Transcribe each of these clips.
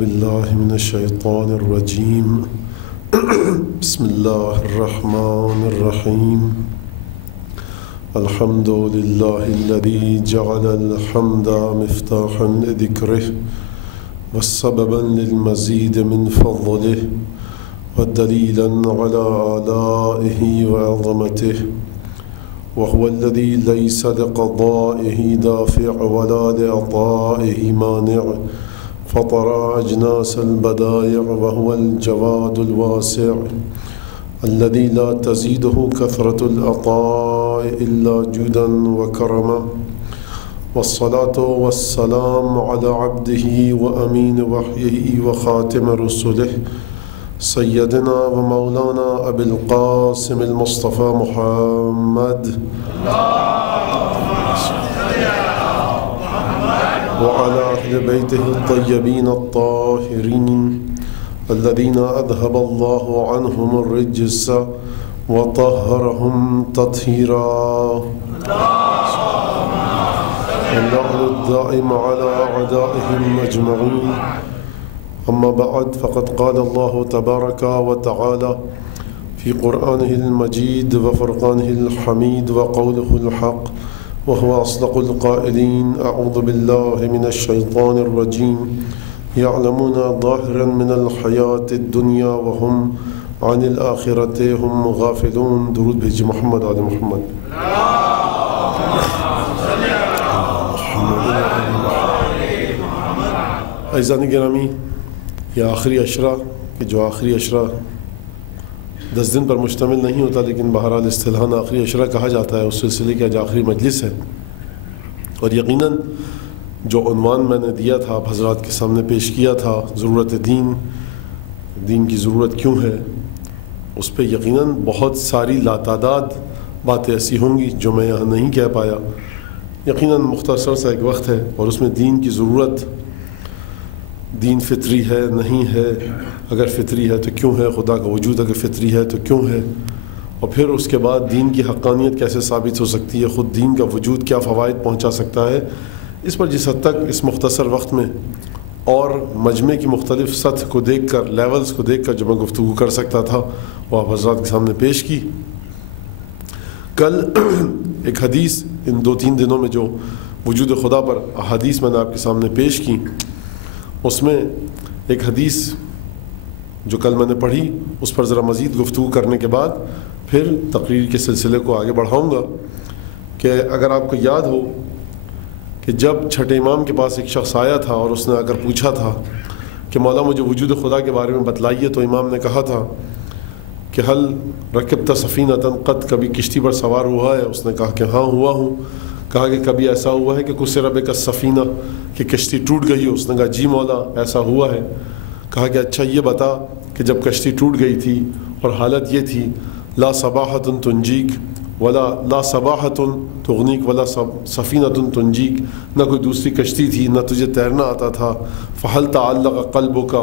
بالله من الشيطان الرجيم بسم الله الرحمن الرحيم الحمد لله الذي جعل الحمد مفتاحا لذكره وسببا للمزيد من فضله ودليلا على آلائه وعظمته وهو الذي ليس لقضائه دافع ولا لعطائه مانع فطر أجناس البدائع وهو الجواد الواسع الذي لا تزيده كثرة العطاء إلا جودا وكرما والصلاة والسلام على عبده وأمين وحيه وخاتم رسله سيدنا ومولانا أبي القاسم المصطفى محمد وعلى أهل بيته الطيبين الطاهرين الذين أذهب الله عنهم الرجس وطهرهم تطهيرا اللعن الدائم على أعدائهم أجمعين أما بعد فقد قال الله تبارك وتعالى في قرآنه المجيد وفرقانه الحميد وقوله الحق وهو أصدق القائلين أعوذ بالله من الشيطان الرجيم يعلمون ظاهرا من الحياة الدنيا وهم عن الآخرة هم غافلون. درود بھیجئے محمد آل محمد. عزیزان گرامی، یہ آخری عشرہ کہ جو آخری عشرہ 10 دن پر مشتمل نہیں ہوتا لیکن بہرحال اصطلاحاً آخری عشرہ کہا جاتا ہے، اس سلسلے کی آج آخری مجلس ہے. اور یقیناً جو عنوان میں نے دیا تھا، آپ حضرات کے سامنے پیش کیا تھا، ضرورت دین کی ضرورت کیوں ہے، اس پہ یقیناً بہت ساری لاتعداد باتیں ایسی ہوں گی جو میں یہاں نہیں کہہ پایا. یقیناً مختصر سا ایک وقت ہے اور اس میں دین کی ضرورت، دین فطری ہے نہیں ہے، اگر فطری ہے تو کیوں ہے، خدا کا وجود اگر فطری ہے تو کیوں ہے، اور پھر اس کے بعد دین کی حقانیت کیسے ثابت ہو سکتی ہے، خود دین کا وجود کیا فوائد پہنچا سکتا ہے. اس پر جس حد تک اس مختصر وقت میں اور مجمع کی مختلف سطح کو دیکھ کر، لیولز کو دیکھ کر جو میں گفتگو کر سکتا تھا وہ آپ حضرات کے سامنے پیش کی. کل ایک حدیث، ان 2-3 دنوں میں جو وجود خدا پر احادیث میں نے آپ کے سامنے پیش کی، اس میں ایک حدیث جو کل میں نے پڑھی اس پر ذرا مزید گفتگو کرنے کے بعد پھر تقریر کے سلسلے کو آگے بڑھاؤں گا. کہ اگر آپ کو یاد ہو کہ جب چھٹے امام کے پاس ایک شخص آیا تھا اور اس نے اگر پوچھا تھا کہ مولا مجھے وجود خدا کے بارے میں بتلائیے، تو امام نے کہا تھا کہ حل رکبت سفینۃ قط، کبھی کشتی پر سوار ہوا ہے؟ اس نے کہا کہ ہاں ہوا ہوں. کہا کہ کبھی ایسا ہوا ہے کہ کسر بک السفینہ، کہ کشتی ٹوٹ گئی ہو؟ اس نے کہا جی مولا ایسا ہوا ہے. کہا کہ اچھا یہ بتا کہ جب کشتی ٹوٹ گئی تھی اور حالت یہ تھی لا صباحۃ تنجیک ولا لا صباحۃ تغنیک ولا سفینۃ تنجیک، نہ کوئی دوسری کشتی تھی نہ تجھے تیرنا آتا تھا. فہل تعلق قلبک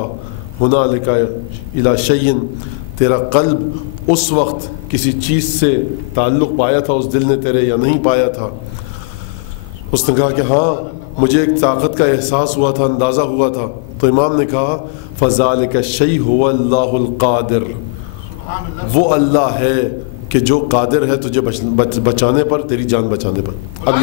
ہنالک الی شیء، تیرا قلب اس وقت کسی چیز سے تعلق پایا تھا اس دل نے تیرے یا نہیں پایا تھا؟ اس نے کہا کہ ہاں مجھے ایک طاقت کا احساس ہوا تھا، اندازہ ہوا تھا. تو امام نے کہا فذالک الشیء هو اللہ القادر، وہ اللہ ہے کہ جو قادر ہے تجھے بچانے پر، تیری جان بچانے پر. اب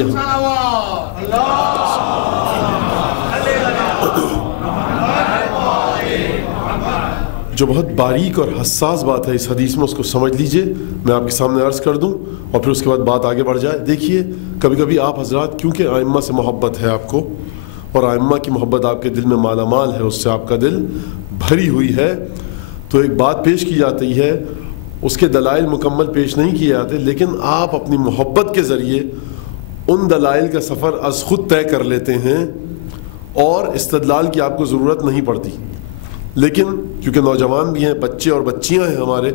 جو بہت باریک اور حساس بات ہے اس حدیث میں، اس کو سمجھ لیجئے، میں آپ کے سامنے عرض کر دوں اور پھر اس کے بعد بات آگے بڑھ جائے. دیکھیے کبھی کبھی آپ حضرات، کیونکہ ائمہ سے محبت ہے آپ کو اور ائمہ کی محبت آپ کے دل میں مالا مال ہے، اس سے آپ کا دل بھری ہوئی ہے، تو ایک بات پیش کی جاتی ہے، اس کے دلائل مکمل پیش نہیں کیے جاتے، لیکن آپ اپنی محبت کے ذریعے ان دلائل کا سفر از خود طے کر لیتے ہیں اور استدلال کی آپ کو ضرورت نہیں پڑتی. لیکن کیونکہ نوجوان بھی ہیں، بچے اور بچیاں ہیں ہمارے،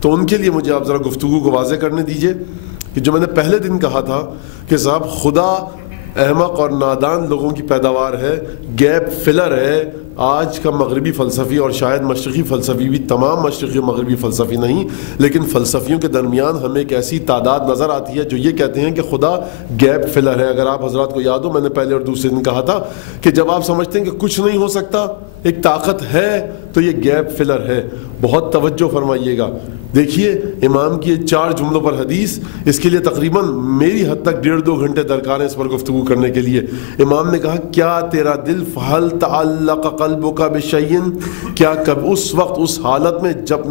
تو ان کے لیے مجھے آپ ذرا گفتگو کو واضح کرنے دیجئے کہ جو میں نے پہلے دن کہا تھا کہ صاحب خدا احمق اور نادان لوگوں کی پیداوار ہے، گیپ فلر ہے، آج کا مغربی فلسفی اور شاید مشرقی فلسفی بھی، تمام مشرقی و مغربی فلسفی نہیں لیکن فلسفیوں کے درمیان ہمیں ایک ایسی تعداد نظر آتی ہے جو یہ کہتے ہیں کہ خدا گیپ فلر ہے. اگر آپ حضرات کو یاد ہو، میں نے پہلے اور دوسرے دن کہا تھا کہ جب آپ سمجھتے ہیں کہ کچھ نہیں ہو سکتا، ایک طاقت ہے، تو یہ گیپ فلر ہے. بہت توجہ فرمائیے گا. دیکھیے امام کی 4 جملوں پر حدیث، اس کے لیے تقریباً میری حد تک 1.5-2 گھنٹے درکار ہیں اس پر گفتگو کرنے کے لیے. امام نے کہا کیا تیرا دل فہل تعلق قلبک بشیء، کیا کب اس وقت اس حالت میں جب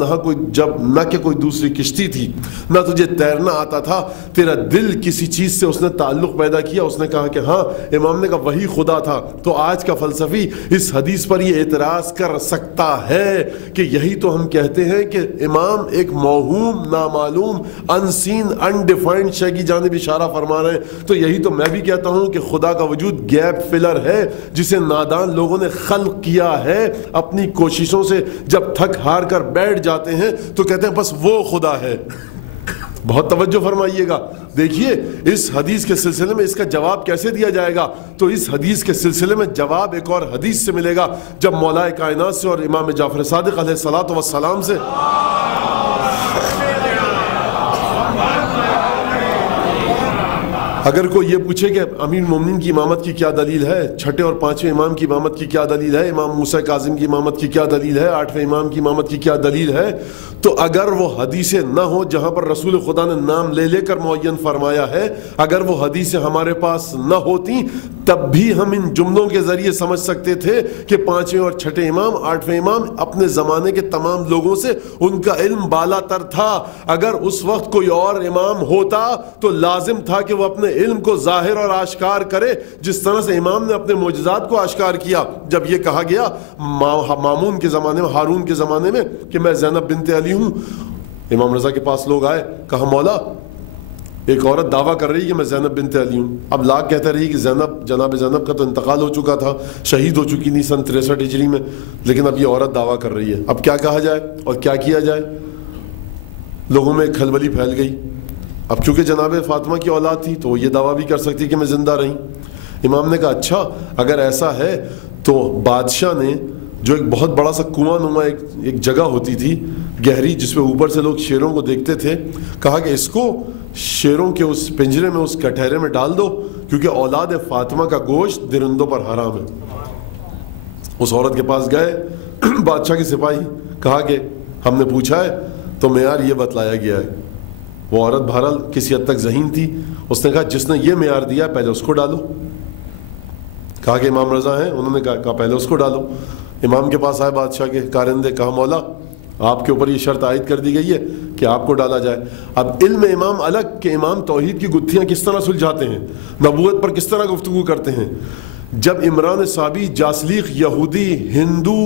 نہ کہ کوئی دوسری کشتی تھی، نہ تجھے تیرنا آتا تھا، تیرا دل کسی چیز سے اس نے تعلق پیدا کیا؟ اس نے کہا کہ ہاں. امام نے کہا وہی خدا تھا. تو آج کا فلسفی اس حدیث پر یہ اعتراض کر سکتا ہے کہ یہی تو ہم کہتے ہیں کہ امام ایک موہوم، نامعلوم، انسین، انڈیفائنڈ شے کی جانب اشارہ فرما رہے ہیں. تو یہی تو میں بھی کہتا ہوں کہ خدا کا وجود گیپ فلر ہے جسے نادان لوگوں نے خلق کیا ہے. اپنی کوششوں سے جب تھک ہار کر بیٹھ جاتے ہیں تو کہتے ہیں بس وہ خدا ہے. بہت توجہ فرمائیے گا. دیکھیے اس حدیث کے سلسلے میں اس کا جواب کیسے دیا جائے گا. تو اس حدیث کے سلسلے میں جواب ایک اور حدیث سے ملے گا جب مولا کائنات سے اور امام جعفر صادق علیہ الصلوۃ والسلام سے اگر کوئی یہ پوچھے کہ امیر المومنین کی امامت کی کیا دلیل ہے، چھٹے اور پانچویں امام کی امامت کی کیا دلیل ہے، امام موسیٰ کاظم کی امامت کی کیا دلیل ہے، 8ویں امام کی امامت کی کیا دلیل ہے، تو اگر وہ حدیثیں نہ ہو جہاں پر رسول خدا نے نام لے لے کر معین فرمایا ہے، اگر وہ حدیثیں ہمارے پاس نہ ہوتی تب بھی ہم ان جملوں کے ذریعے سمجھ سکتے تھے کہ 5ویں اور 6ٹھے امام، 8ویں امام اپنے زمانے کے تمام لوگوں سے ان کا علم بالا تر تھا. اگر اس وقت کوئی اور امام ہوتا تو لازم تھا کہ وہ اپنے علم کو ظاہر اور آشکار کرے، جس طرح سے امام نے اپنے معجزات کو آشکار کیا. جب یہ کہا گیا مامون کے زمانے میں، ہارون کے زمانے میں کہ میں زینب بنت علی ہوں، امام رضا کے پاس لوگ آئے، کہا مولا ایک عورت دعویٰ کر رہی کہ میں زینب بنت علی ہوں. اب لاکھ کہتے رہی کہ جناب زینب کا تو انتقال ہو چکا تھا، شہید ہو چکی تھی سن 63 ہجری میں، لیکن اب یہ عورت دعویٰ کر رہی ہے. اب کیا کہا جائے اور کیا کیا جائے؟ لوگوں میں کھلبلی پھیل گئی. اب چونکہ جناب فاطمہ کی اولاد تھی تو وہ یہ دعویٰ بھی کر سکتی کہ میں زندہ رہی. امام نے کہا اچھا اگر ایسا ہے تو بادشاہ نے جو ایک بہت بڑا سا کنواں نما ایک جگہ ہوتی تھی گہری جس پہ اوپر سے لوگ شیروں کو دیکھتے تھے، کہا کہ اس کو شیروں کے اس پنجرے میں، اس کٹہرے میں ڈال دو کیونکہ اولاد فاطمہ کا گوشت درندوں پر حرام ہے. اس عورت کے پاس گئے بادشاہ کے سپاہی، کہا کہ ہم نے پوچھا ہے تو معیار یہ بتلایا گیا ہے. وہ عورت بہرحال کسی حد تک ذہین تھی، اس نے کہا جس نے یہ معیار دیا پہلے اس کو ڈالو. کہا کہ امام رضا ہیں، انہوں نے کہا پہلے اس کو ڈالو. امام کے پاس آئے بادشاہ کے کارندے، کہا مولا آپ کے اوپر یہ شرط عائد کر دی گئی ہے کہ آپ کو ڈالا جائے. اب علم امام الگ کہ امام توحید کی گتھیاں کس طرح سلجھاتے ہیں، نبوت پر کس طرح گفتگو کرتے ہیں. جب عمران صابی، جاسلیق، یہودی، ہندو،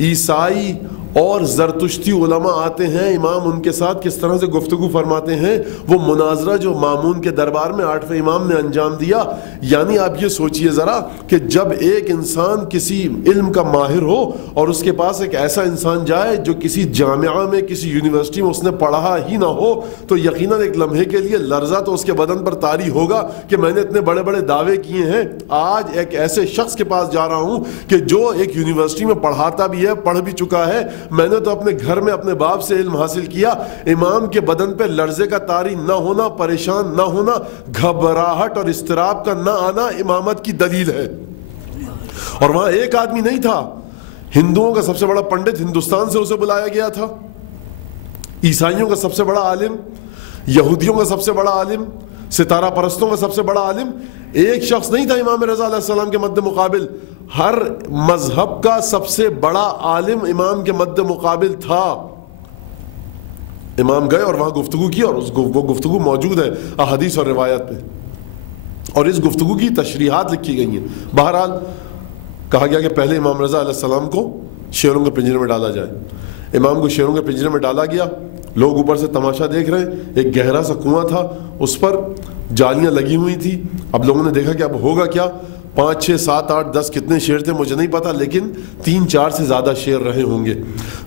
عیسائی اور زرتشتی علماء آتے ہیں، امام ان کے ساتھ کس طرح سے گفتگو فرماتے ہیں. وہ مناظرہ جو مامون کے دربار میں 8ویں امام نے انجام دیا، یعنی آپ یہ سوچئے ذرا کہ جب ایک انسان کسی علم کا ماہر ہو اور اس کے پاس ایک ایسا انسان جائے جو کسی جامعہ میں، کسی یونیورسٹی میں اس نے پڑھا ہی نہ ہو، تو یقیناً ایک لمحے کے لیے لرزہ تو اس کے بدن پر طاری ہوگا کہ میں نے اتنے بڑے بڑے دعوے کیے ہیں، آج ایک ایسے شخص کے پاس جا رہا ہوں کہ جو ایک یونیورسٹی میں پڑھاتا بھی ہے، پڑھ بھی چکا ہے، میں نے تو اپنے گھر میں اپنے باپ سے علم حاصل کیا. امام کے بدن پہ لرزے کا طاری نہ ہونا، پریشان نہ ہونا، گھبراہٹ اور اضطراب کا نہ آنا امامت کی دلیل ہے. اور وہاں ایک آدمی نہیں تھا، ہندوؤں کا سب سے بڑا پنڈت ہندوستان سے اسے بلایا گیا تھا، عیسائیوں کا سب سے بڑا عالم، یہودیوں کا سب سے بڑا عالم، ستارہ پرستوں کا سب سے بڑا عالم. ایک شخص نہیں تھا امام رضا علیہ السلام کے مد مقابل، ہر مذہب کا سب سے بڑا عالم امام کے مد مقابل تھا. امام گئے اور وہاں گفتگو کی، اور وہ گفتگو موجود ہے احادیث اور روایت میں، اور اس گفتگو کی تشریحات لکھی گئی ہیں. بہرحال کہا گیا کہ پہلے امام رضا علیہ السلام کو شیروں کے پنجرے میں ڈالا جائے. امام کو شیروں کے پنجرے میں ڈالا گیا، لوگ اوپر سے تماشا دیکھ رہے ہیں. ایک گہرا سا کنواں تھا، اس پر جالیاں لگی ہوئی تھی. اب لوگوں نے دیکھا کہ اب ہوگا کیا، 5 6 7 8 10 کتنے شیر تھے مجھے نہیں پتا، لیکن 3 4 سے زیادہ شیر رہے ہوں گے۔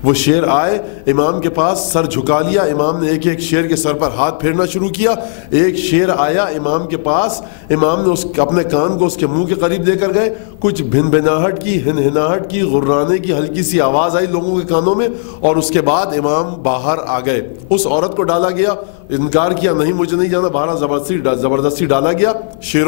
وہ شیر آئے امام کے پاس، سر جھکا لیا، امام نے ایک ایک شیر کے سر پر ہاتھ پھیرنا شروع کیا۔ ایک شیر آیا امام کے پاس، امام نے اپنے کان کو اس کے منہ کے قریب لے کر گئے، کچھ بھن بھناہٹ کی، ہنہناہٹ کی، غرانے کی ہلکی سی آواز آئی لوگوں کے کانوں میں، اور اس کے بعد امام باہر آ گئے۔ اس عورت کو ڈالا گیا، انکار کیا، نہیں مجھے نہیں جانا، باہر زبردستی ڈالا گیا، شیر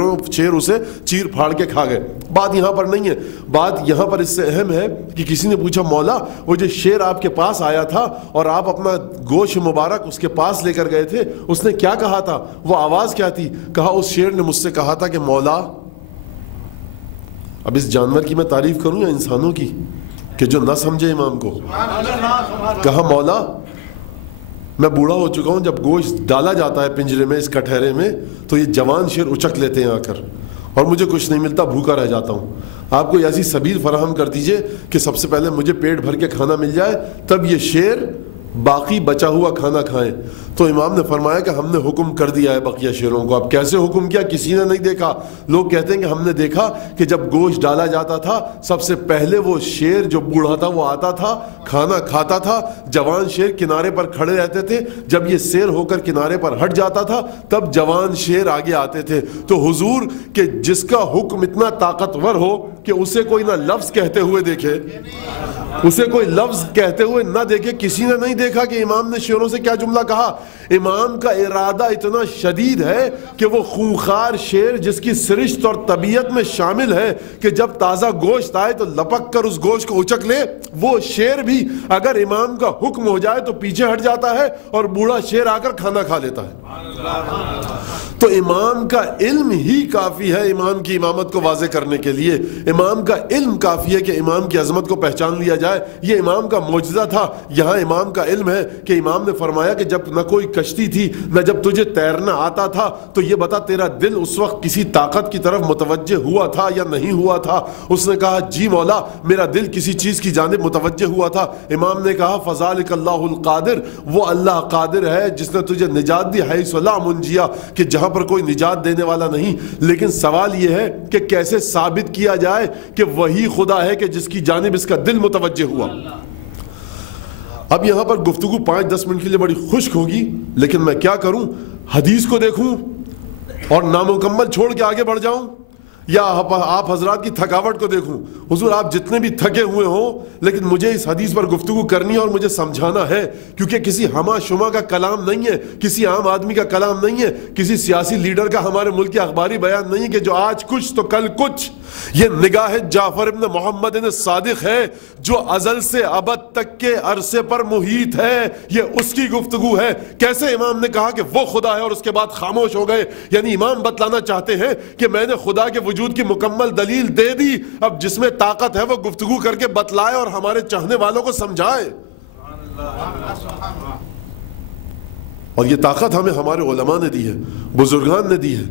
اسے چیر پھاڑ کے کھا گئے۔ بات یہاں پر نہیں ہے، بات یہاں پر اس سے اہم ہے کہ کسی نے پوچھا مولا وہ جو شیر آپ کے پاس آیا تھا اور آپ اپنا گوشت مبارک اس کے پاس لے کر گئے تھے، اس نے کیا کہا تھا، وہ آواز کیا تھی؟ کہا اس شیر نے مجھ سے کہا تھا کہ مولا، اب اس جانور کی میں تعریف کروں یا انسانوں کی کہ جو نہ سمجھے امام کو؟ کہا مولا میں بوڑھا ہو چکا ہوں، جب گوشت ڈالا جاتا ہے پنجرے میں اس کٹہرے میں تو یہ جوان شیر اچک لیتے ہیں آ کر، اور مجھے کچھ نہیں ملتا، بھوکا رہ جاتا ہوں۔ آپ کوئی ایسی سبیل فراہم کر دیجئے کہ سب سے پہلے مجھے پیٹ بھر کے کھانا مل جائے، تب یہ شیر باقی بچا ہوا کھانا کھائیں۔ تو امام نے فرمایا کہ ہم نے حکم کر دیا ہے بقیہ شیروں کو۔ اب کیسے حکم کیا؟ کسی نے نہیں دیکھا، لوگ کہتے ہیں کہ ہم نے دیکھا کہ جب گوشت ڈالا جاتا تھا سب سے پہلے وہ شیر جو بوڑھا تھا وہ آتا تھا، کھانا کھاتا تھا، جوان شیر کنارے پر کھڑے رہتے تھے، جب یہ سیر ہو کر کنارے پر ہٹ جاتا تھا تب جوان شیر آگے آتے تھے۔ تو حضور کہ جس کا حکم اتنا طاقتور ہو کہ اسے کوئی نہ لفظ کہتے ہوئے دیکھے، اسے کوئی لفظ کہتے ہوئے نہ دیکھے، کسی نے نہیں دیکھا کہ امام نے شیروں سے کیا جملہ کہا۔ امام کا ارادہ اتنا شدید ہے کہ وہ خونخوار شیر جس کی سرشت اور طبیعت میں شامل ہے کہ جب تازہ گوشت آئے تو لپک کر اس گوشت کو اچک لے، وہ شیر بھی اگر امام کا حکم ہو جائے تو پیچھے ہٹ جاتا ہے اور بوڑھا شیر آ کر کھانا کھا لیتا ہے۔ تو امام کا علم ہی کافی ہے امام کی امامت کو واضح کرنے کے لیے، امام کا علم کافی ہے کہ امام کی عظمت کو پہچان لیا جائے۔ یہ امام کا معجزہ تھا۔ یہاں امام کا علم ہے کہ امام نے فرمایا کہ جب نہ کوئی کشتی تھی، نہ جب تجھے تیرنا آتا تھا، تو یہ بتا تیرا دل اس وقت کسی طاقت کی طرف متوجہ ہوا تھا یا نہیں ہوا تھا؟ اس نے کہا جی مولا میرا دل کسی چیز کی جانب متوجہ ہوا تھا۔ امام نے کہا فذلک اللہ القادر، وہ اللہ قادر ہے جس نے تجھے نجات دی حیث لا منجیہ، کہ جہاں پر کوئی نجات دینے والا نہیں۔ لیکن سوال یہ ہے کہ کیسے ثابت کیا جائے کہ وہی خدا ہے کہ جس کی جانب اس کا دل متوجہ ہوا؟ اب یہاں پر گفتگو 5-10 منٹ کے لیے بڑی خشک ہوگی، لیکن میں کیا کروں؟ حدیث کو دیکھوں اور نامکمل چھوڑ کے آگے بڑھ جاؤں، یا آپ حضرات کی تھکاوٹ کو دیکھوں؟ حضور آپ جتنے بھی تھکے ہوئے ہوں لیکن مجھے اس حدیث پر گفتگو کرنی ہے اور مجھے سمجھانا ہے، کیونکہ کسی ہما شما کا کلام نہیں ہے، کسی عام آدمی کا کلام نہیں ہے، کسی سیاسی لیڈر کا ہمارے ملک کے اخباری بیان نہیں ہے کہ جو آج کچھ تو کل کچھ۔ یہ نگاہ جعفر ابن محمد صادق ہے جو ازل سے ابد تک کے عرصے پر محیط ہے، یہ اس کی گفتگو ہے۔ کیسے امام نے کہا کہ وہ خدا ہے اور اس کے بعد خاموش ہو گئے؟ یعنی امام بتلانا چاہتے ہیں کہ میں نے خدا کے وجود کی مکمل دلیل دے دی، اب جس میں طاقت ہے وہ گفتگو کر کے بتلائے اور ہمارے چاہنے والوں کو سمجھائے۔ اور یہ طاقت ہمیں ہمارے علماء نے دی ہے، بزرگان نے دی ہے،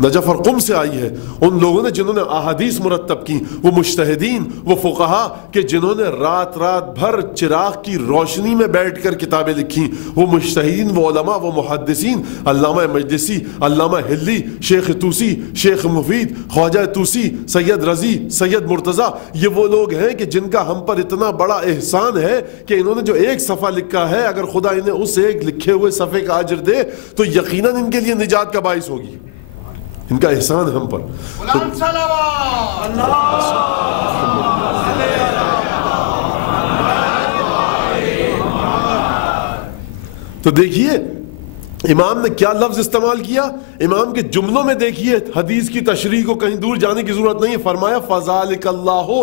نجف اور قم سے آئی ہے، ان لوگوں نے جنہوں نے احادیث مرتب کی، وہ مجتہدین، وہ فقہا کہ جنہوں نے رات رات بھر چراغ کی روشنی میں بیٹھ کر کتابیں لکھی، وہ مجتہدین، وہ علماء، وہ محدثین، علامہ مجلسی، علامہ ہلی، شیخ توسی، شیخ مفید، خواجہ توسی، سید رضی، سید مرتضیٰ، یہ وہ لوگ ہیں کہ جن کا ہم پر اتنا بڑا احسان ہے کہ انہوں نے جو ایک صفحہ لکھا ہے، اگر خدا انہیں اس ایک لکھے ہوئے صفحے کا اجر دے تو یقیناً ان کے لیے نجات کا باعث ہوگی۔ ان کا احسان ہم پر۔ تو دیکھیے امام نے کیا لفظ استعمال کیا، امام کے جملوں میں دیکھیے، حدیث کی تشریح کو کہیں دور جانے کی ضرورت نہیں ہے۔ فرمایا فذلک اللہ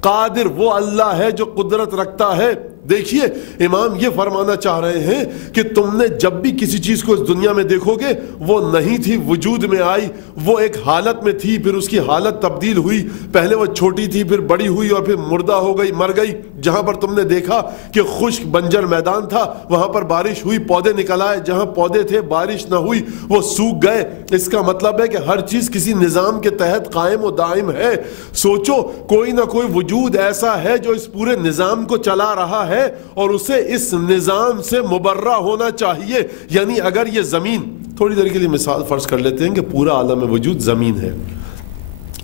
قادر، وہ اللہ ہے جو قدرت رکھتا ہے۔ دیکھیے امام یہ فرمانا چاہ رہے ہیں کہ تم نے جب بھی کسی چیز کو اس دنیا میں دیکھو گے وہ نہیں تھی، وجود میں آئی، وہ ایک حالت میں تھی، پھر اس کی حالت تبدیل ہوئی، پہلے وہ چھوٹی تھی پھر بڑی ہوئی اور پھر مردہ ہو گئی، مر گئی۔ جہاں پر تم نے دیکھا کہ خشک بنجر میدان تھا وہاں پر بارش ہوئی، پودے نکل آئے، جہاں پودے تھے بارش نہ ہوئی وہ سوکھ گئے۔ اس کا مطلب ہے کہ ہر چیز کسی نظام کے تحت قائم و دائم ہے۔ سوچو کوئی نہ کوئی وجود ایسا ہے جو اس پورے نظام کو چلا رہا ہے اور اسے اس نظام سے مبرہ ہونا چاہیے۔ یعنی اگر یہ زمین، تھوڑی دیر کے لیے مثال فرض کر لیتے ہیں کہ پورا عالم وجود زمین ہے،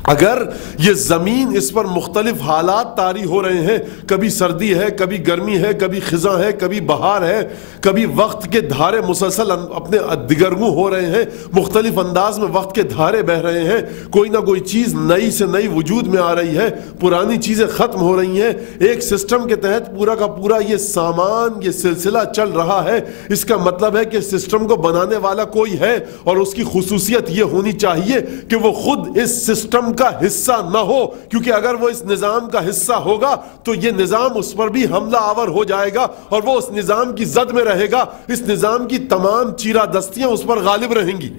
اگر یہ زمین اس پر مختلف حالات طاری ہو رہے ہیں، کبھی سردی ہے، کبھی گرمی ہے، کبھی خزاں ہے، کبھی بہار ہے، کبھی وقت کے دھارے مسلسل اپنے دگرگوں ہو رہے ہیں، مختلف انداز میں وقت کے دھارے بہہ رہے ہیں، کوئی نہ کوئی چیز نئی سے نئی وجود میں آ رہی ہے، پرانی چیزیں ختم ہو رہی ہیں، ایک سسٹم کے تحت پورا کا پورا یہ سامان، یہ سلسلہ چل رہا ہے، اس کا مطلب ہے کہ سسٹم کو بنانے والا کوئی ہے، اور اس کی خصوصیت یہ ہونی چاہیے کہ وہ خود اس سسٹم کا حصہ نہ ہو، کیونکہ اگر وہ اس نظام کا حصہ ہوگا تو یہ نظام اس پر بھی حملہ آور ہو جائے گا اور وہ اس نظام کی زد میں رہے گا، اس نظام کی تمام چیرہ دستیاں اس پر غالب رہیں گی،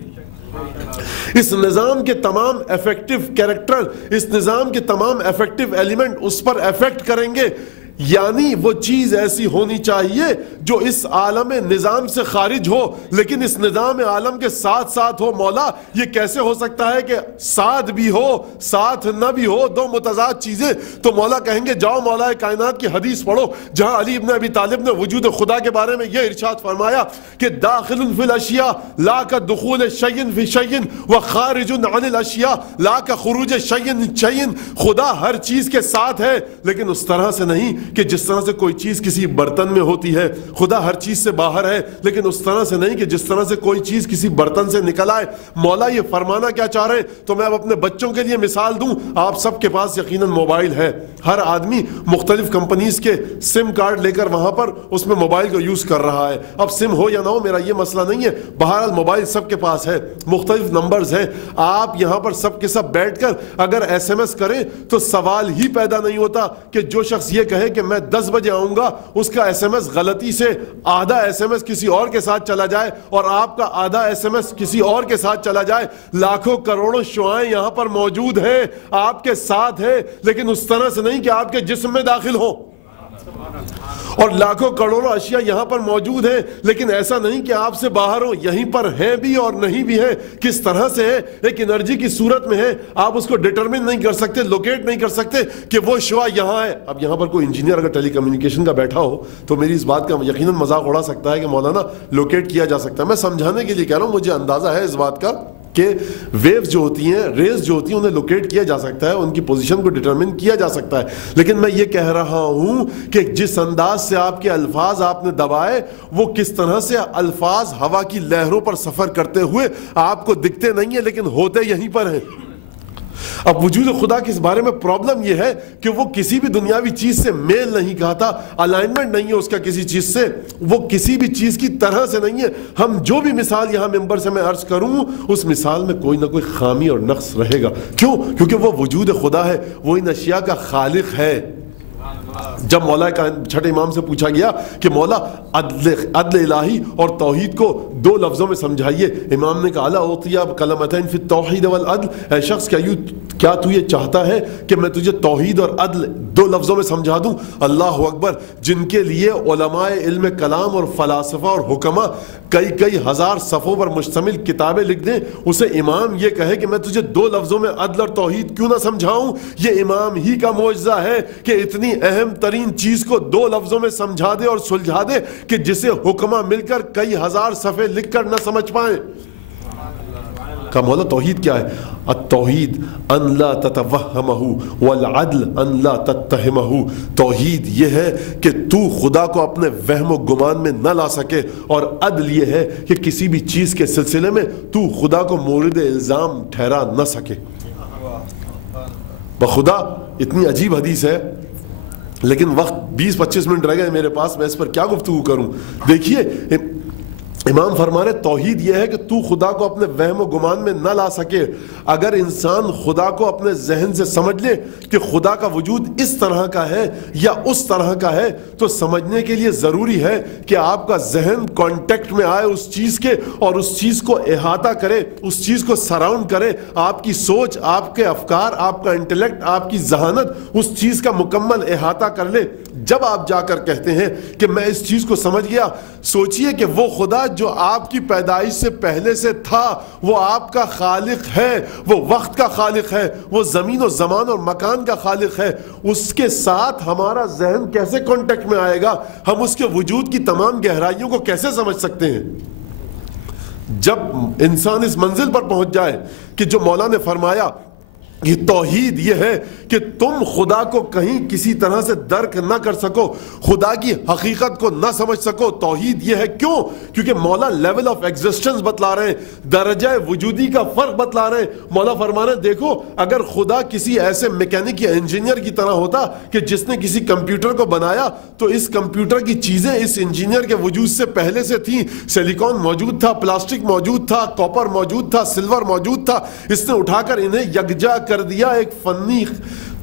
اس نظام کے تمام ایفیکٹو کیریکٹر، اس نظام کے تمام ایفیکٹو ایلیمنٹ اس پر ایفیکٹ کریں گے۔ یعنی وہ چیز ایسی ہونی چاہیے جو اس عالم نظام سے خارج ہو لیکن اس نظام عالم کے ساتھ ساتھ ہو۔ مولا یہ کیسے ہو سکتا ہے کہ ساتھ بھی ہو ساتھ نہ بھی ہو، دو متضاد چیزیں؟ تو مولا کہیں گے جاؤ مولا کائنات کی حدیث پڑھو، جہاں علی ابن ابی طالب نے وجود خدا کے بارے میں یہ ارشاد فرمایا کہ داخل فی الاشیاء لا کدخول شیء فی شیء وخارج عن الاشیاء لا کخروج شیء شیء۔ خدا ہر چیز کے ساتھ ہے لیکن اس طرح سے نہیں کہ جس طرح سے کوئی چیز کسی برتن میں ہوتی ہے، خدا ہر چیز سے باہر ہے لیکن اس طرح سے نہیں کہ جس طرح سے کوئی چیز کسی برتن سے نکل آئے۔ مولا یہ فرمانا کیا چاہ رہے ہیں؟ تو میں اب اپنے بچوں کے لیے مثال دوں، آپ سب کے پاس یقیناً موبائل ہے، ہر آدمی مختلف کمپنیز کے سم کارڈ لے کر وہاں پر اس میں موبائل کو یوز کر رہا ہے۔ اب سم ہو یا نہ ہو میرا یہ مسئلہ نہیں ہے، بہرحال موبائل سب کے پاس ہے، مختلف نمبرز ہیں، آپ یہاں پر سب کے سب بیٹھ کر اگر ایس ایم ایس کریں تو سوال ہی پیدا نہیں ہوتا کہ جو شخص یہ کہے کہ میں 10 بجے آؤں گا، اس کا ایس ایم ایس غلطی سے آدھا ایس ایم ایس کسی اور کے ساتھ چلا جائے اور آپ کا آدھا ایس ایم ایس کسی اور کے ساتھ چلا جائے۔ لاکھوں کروڑوں شعاعیں یہاں پر موجود ہیں، آپ کے ساتھ ہے لیکن اس طرح سے نہیں کہ آپ کے جسم میں داخل ہو، اور لاکھوں کروڑوں اشیاء یہاں پر موجود ہیں لیکن ایسا نہیں کہ آپ سے باہر ہو، یہیں پر ہیں بھی اور نہیں بھی ہیں۔ کس طرح سے ہے؟ ایک انرجی کی صورت میں ہے، آپ اس کو ڈیٹرمن نہیں کر سکتے، لوکیٹ نہیں کر سکتے کہ وہ شعاع یہاں ہے۔ اب یہاں پر کوئی انجینئر اگر ٹیلی کمیونیکیشن کا بیٹھا ہو تو میری اس بات کا یقیناً مذاق اڑا سکتا ہے کہ مولانا لوکیٹ کیا جا سکتا ہے، میں سمجھانے کے لیے کہہ رہا ہوں، مجھے اندازہ ہے اس بات کا کہ ویوز جو ہوتی ہیں، ریز جو ہوتی ہیں، انہیں لوکیٹ کیا جا سکتا ہے، ان کی پوزیشن کو ڈیٹرمن کیا جا سکتا ہے، لیکن میں یہ کہہ رہا ہوں کہ جس انداز سے آپ کے الفاظ آپ نے دبائے وہ کس طرح سے الفاظ ہوا کی لہروں پر سفر کرتے ہوئے آپ کو دکھتے نہیں ہیں لیکن ہوتے یہیں پر ہیں۔ اب وجود خدا کے اس بارے میں پرابلم یہ ہے کہ وہ کسی بھی دنیاوی چیز سے میل نہیں کھاتا، الائنمنٹ نہیں ہے اس کا کسی چیز سے، وہ کسی بھی چیز کی طرح سے نہیں ہے۔ ہم جو بھی مثال یہاں ممبر سے میں عرض کروں اس مثال میں کوئی نہ کوئی خامی اور نقص رہے گا۔ کیوں؟ کیونکہ وہ وجود خدا ہے، وہ ان اشیاء کا خالق ہے۔ جب مولا کا چھٹے امام سے پوچھا گیا کہ مولا عدل الہی اور توحید کو دو لفظوں میں سمجھائیے، امام نے کہا الا اوتیا کلمتین فی التوحید والعدل، اے شخص کیا تو یہ چاہتا ہے کہ میں تجھے توحید اور عدل دو لفظوں میں سمجھا دوں؟ اللہ اکبر! جن کے لیے علماء علم کلام اور فلاسفہ اور حکماء کئی ہزار صفحوں پر مشتمل کتابیں لکھ دیں، اسے امام یہ کہے کہ میں تجھے دو لفظوں میں عدل اور توحید کیوں نہ سمجھاؤں؟ یہ امام ہی کا معجزہ ہے کہ اتنی اہم ترین چیز کو دو لفظوں میں سمجھا دے اور سلجھا دے کہ جسے حکماء مل کر کئی ہزار صفحے لکھ کر نہ سمجھ پائیں۔ کہا مولا توحید کیا ہے؟ التوحید ان لا تتوہمہ والعدل ان لا تتہمہ، توحید یہ ہے کہ تو خدا کو اپنے وہم و گمان میں نہ لا سکے، اور عدل یہ ہے کہ کسی بھی چیز کے سلسلے میں تو خدا کو مورد الزام ٹھہرا نہ سکے۔ بخدا اتنی عجیب حدیث ہے لیکن وقت 20-25 منٹ رہ گئے میرے پاس، میں اس پر کیا گفتگو کروں؟ دیکھیے امام فرما رہے توحید یہ ہے کہ تو خدا کو اپنے وہم و گمان میں نہ لا سکے۔ اگر انسان خدا کو اپنے ذہن سے سمجھ لے کہ خدا کا وجود اس طرح کا ہے یا اس طرح کا ہے تو سمجھنے کے لیے ضروری ہے کہ آپ کا ذہن کانٹیکٹ میں آئے اس چیز کے اور اس چیز کو احاطہ کرے، اس چیز کو سراؤنڈ کرے، آپ کی سوچ، آپ کے افکار، آپ کا انٹلیکٹ، آپ کی ذہانت اس چیز کا مکمل احاطہ کر لے۔ جب آپ جا کر کہتے ہیں کہ میں اس چیز کو سمجھ گیا، سوچئے کہ وہ خدا جو آپ کی پیدائش سے پہلے سے تھا وہ آپ کا خالق ہے، وہ وقت کا خالق ہے، وہ زمین و زمان اور مکان کا خالق ہے۔ اس کے ساتھ ہمارا ذہن کیسے کانٹیکٹ میں آئے گا؟ ہم اس کے وجود کی تمام گہرائیوں کو کیسے سمجھ سکتے ہیں؟ جب انسان اس منزل پر پہنچ جائے کہ جو مولا نے فرمایا یہ توحید یہ ہے کہ تم خدا کو کہیں کسی طرح سے درک نہ کر سکو، خدا کی حقیقت کو نہ سمجھ سکو۔ توحید یہ ہے، کیوں؟ کیونکہ مولا لیول آف ایگزسٹنس بتلا رہے ہیں، درجہ وجودی کا فرق بتلا رہے ہیں۔ مولا فرما رہے ہیں دیکھو اگر خدا کسی ایسے میکینک یا انجینئر کی طرح ہوتا کہ جس نے کسی کمپیوٹر کو بنایا، تو اس کمپیوٹر کی چیزیں اس انجینئر کے وجود سے پہلے سے تھیں، سلیکون موجود تھا، پلاسٹک موجود تھا، کاپر موجود تھا، سلور موجود تھا، اس نے اٹھا کر انہیں یکجا کر دیا ایک فنی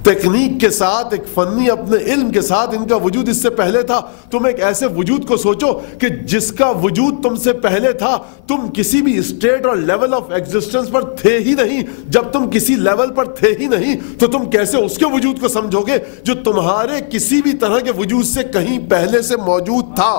تکنیک کے ساتھ، ایک فنی اپنے علم کے ساتھ۔ ان کا وجود اس سے پہلے تھا۔ تم ایک ایسے وجود کو سوچو کہ جس کا وجود تم سے پہلے تھا، تم کسی بھی اسٹیٹ اور لیول آف ایگزسٹنس پر تھے ہی نہیں۔ جب تم کسی لیول پر تھے ہی نہیں تو تم کیسے اس کے وجود کو سمجھو گے جو تمہارے کسی بھی طرح کے وجود سے کہیں پہلے سے موجود تھا؟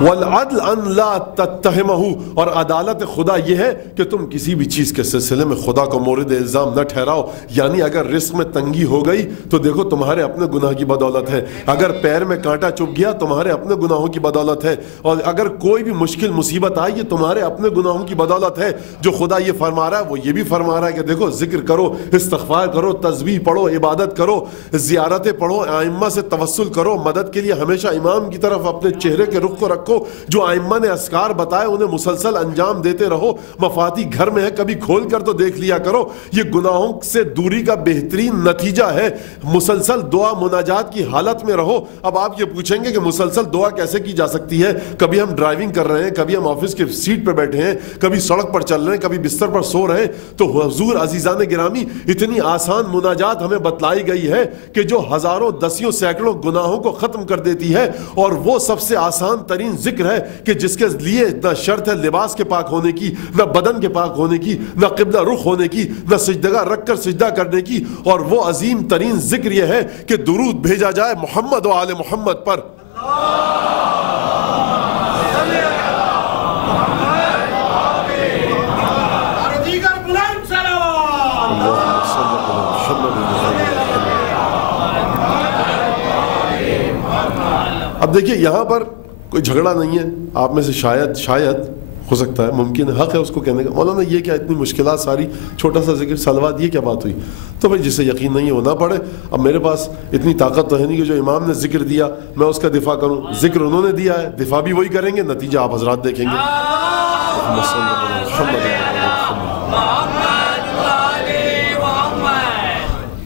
والعدل ان لا تتهمه، اور عدالت خدا یہ ہے کہ تم کسی بھی چیز کے سلسلے میں خدا کو مورد الزام نہ ٹھہراؤ۔ یعنی اگر رزق میں تنگی ہو گئی تو دیکھو تمہارے اپنے گناہ کی بدولت ہے، اگر پیر میں کانٹا چبھ گیا تمہارے اپنے گناہوں کی بدولت ہے، اور اگر کوئی بھی مشکل مصیبت آئی یہ تمہارے اپنے گناہوں کی بدولت ہے۔ جو خدا یہ فرما رہا ہے وہ یہ بھی فرما رہا ہے کہ دیکھو ذکر کرو، استغفار کرو، تسبیح پڑھو، عبادت کرو، زیارتیں پڑھو، ائمہ سے توسل کرو، مدد کے لیے ہمیشہ امام کی طرف اپنے چہرے کے رخ کو رکھو، جو ائمہ نے اذکار بتائے انہیں مسلسل انجام دیتے رہو۔ مفاتیح گھر میں ہے، کبھی کھول کر تو دیکھ لیا کرو۔ یہ گناہوں سے دوری کا بہترین نتیجہ ہے۔ مسلسل دعا مناجات کی حالت میں رہو۔ اب آپ یہ پوچھیں گے کہ مسلسل دعا کیسے کی جا سکتی ہے؟ کبھی ہم ڈرائیونگ کر رہے ہیں، کبھی ہم آفس کے سیٹ پر بیٹھے ہیں، کبھی سڑک پر چل رہے ہیں، کبھی بستر پر سو رہے ہیں، تو حضور عزیزان گرامی اتنی آسان مناجات ہمیں بتلائی گئی ہے کہ جو ہزاروں دسیوں سینکڑوں گناہوں کو ختم کر دیتی ہے، اور وہ سب سے آسان ترین ذکر ہے کہ جس کے لیے نہ شرط ہے لباس کے پاک ہونے کی، نہ بدن کے پاک ہونے کی، نہ قبلہ رخ ہونے کی، نہ سجدگاہ رکھ کر سجدہ کرنے کی، اور وہ عظیم ترین ذکر یہ ہے کہ درود بھیجا جائے محمد و آل محمد پر۔ اب دیکھیے یہاں پر کوئی جھگڑا نہیں ہے، آپ میں سے شاید ہو سکتا ہے، ممکن حق ہے اس کو کہنے کا، مولانا یہ کیا اتنی مشکلات ساری، چھوٹا سا ذکر صلوات، یہ کیا بات ہوئی؟ تو بھائی جسے یقین نہیں ہے وہ نہ پڑھے۔ اب میرے پاس اتنی طاقت تو ہے نہیں کہ جو امام نے ذکر دیا میں اس کا دفاع کروں۔ ذکر انہوں نے دیا ہے، دفاع بھی وہی کریں گے، نتیجہ آپ حضرات دیکھیں گے۔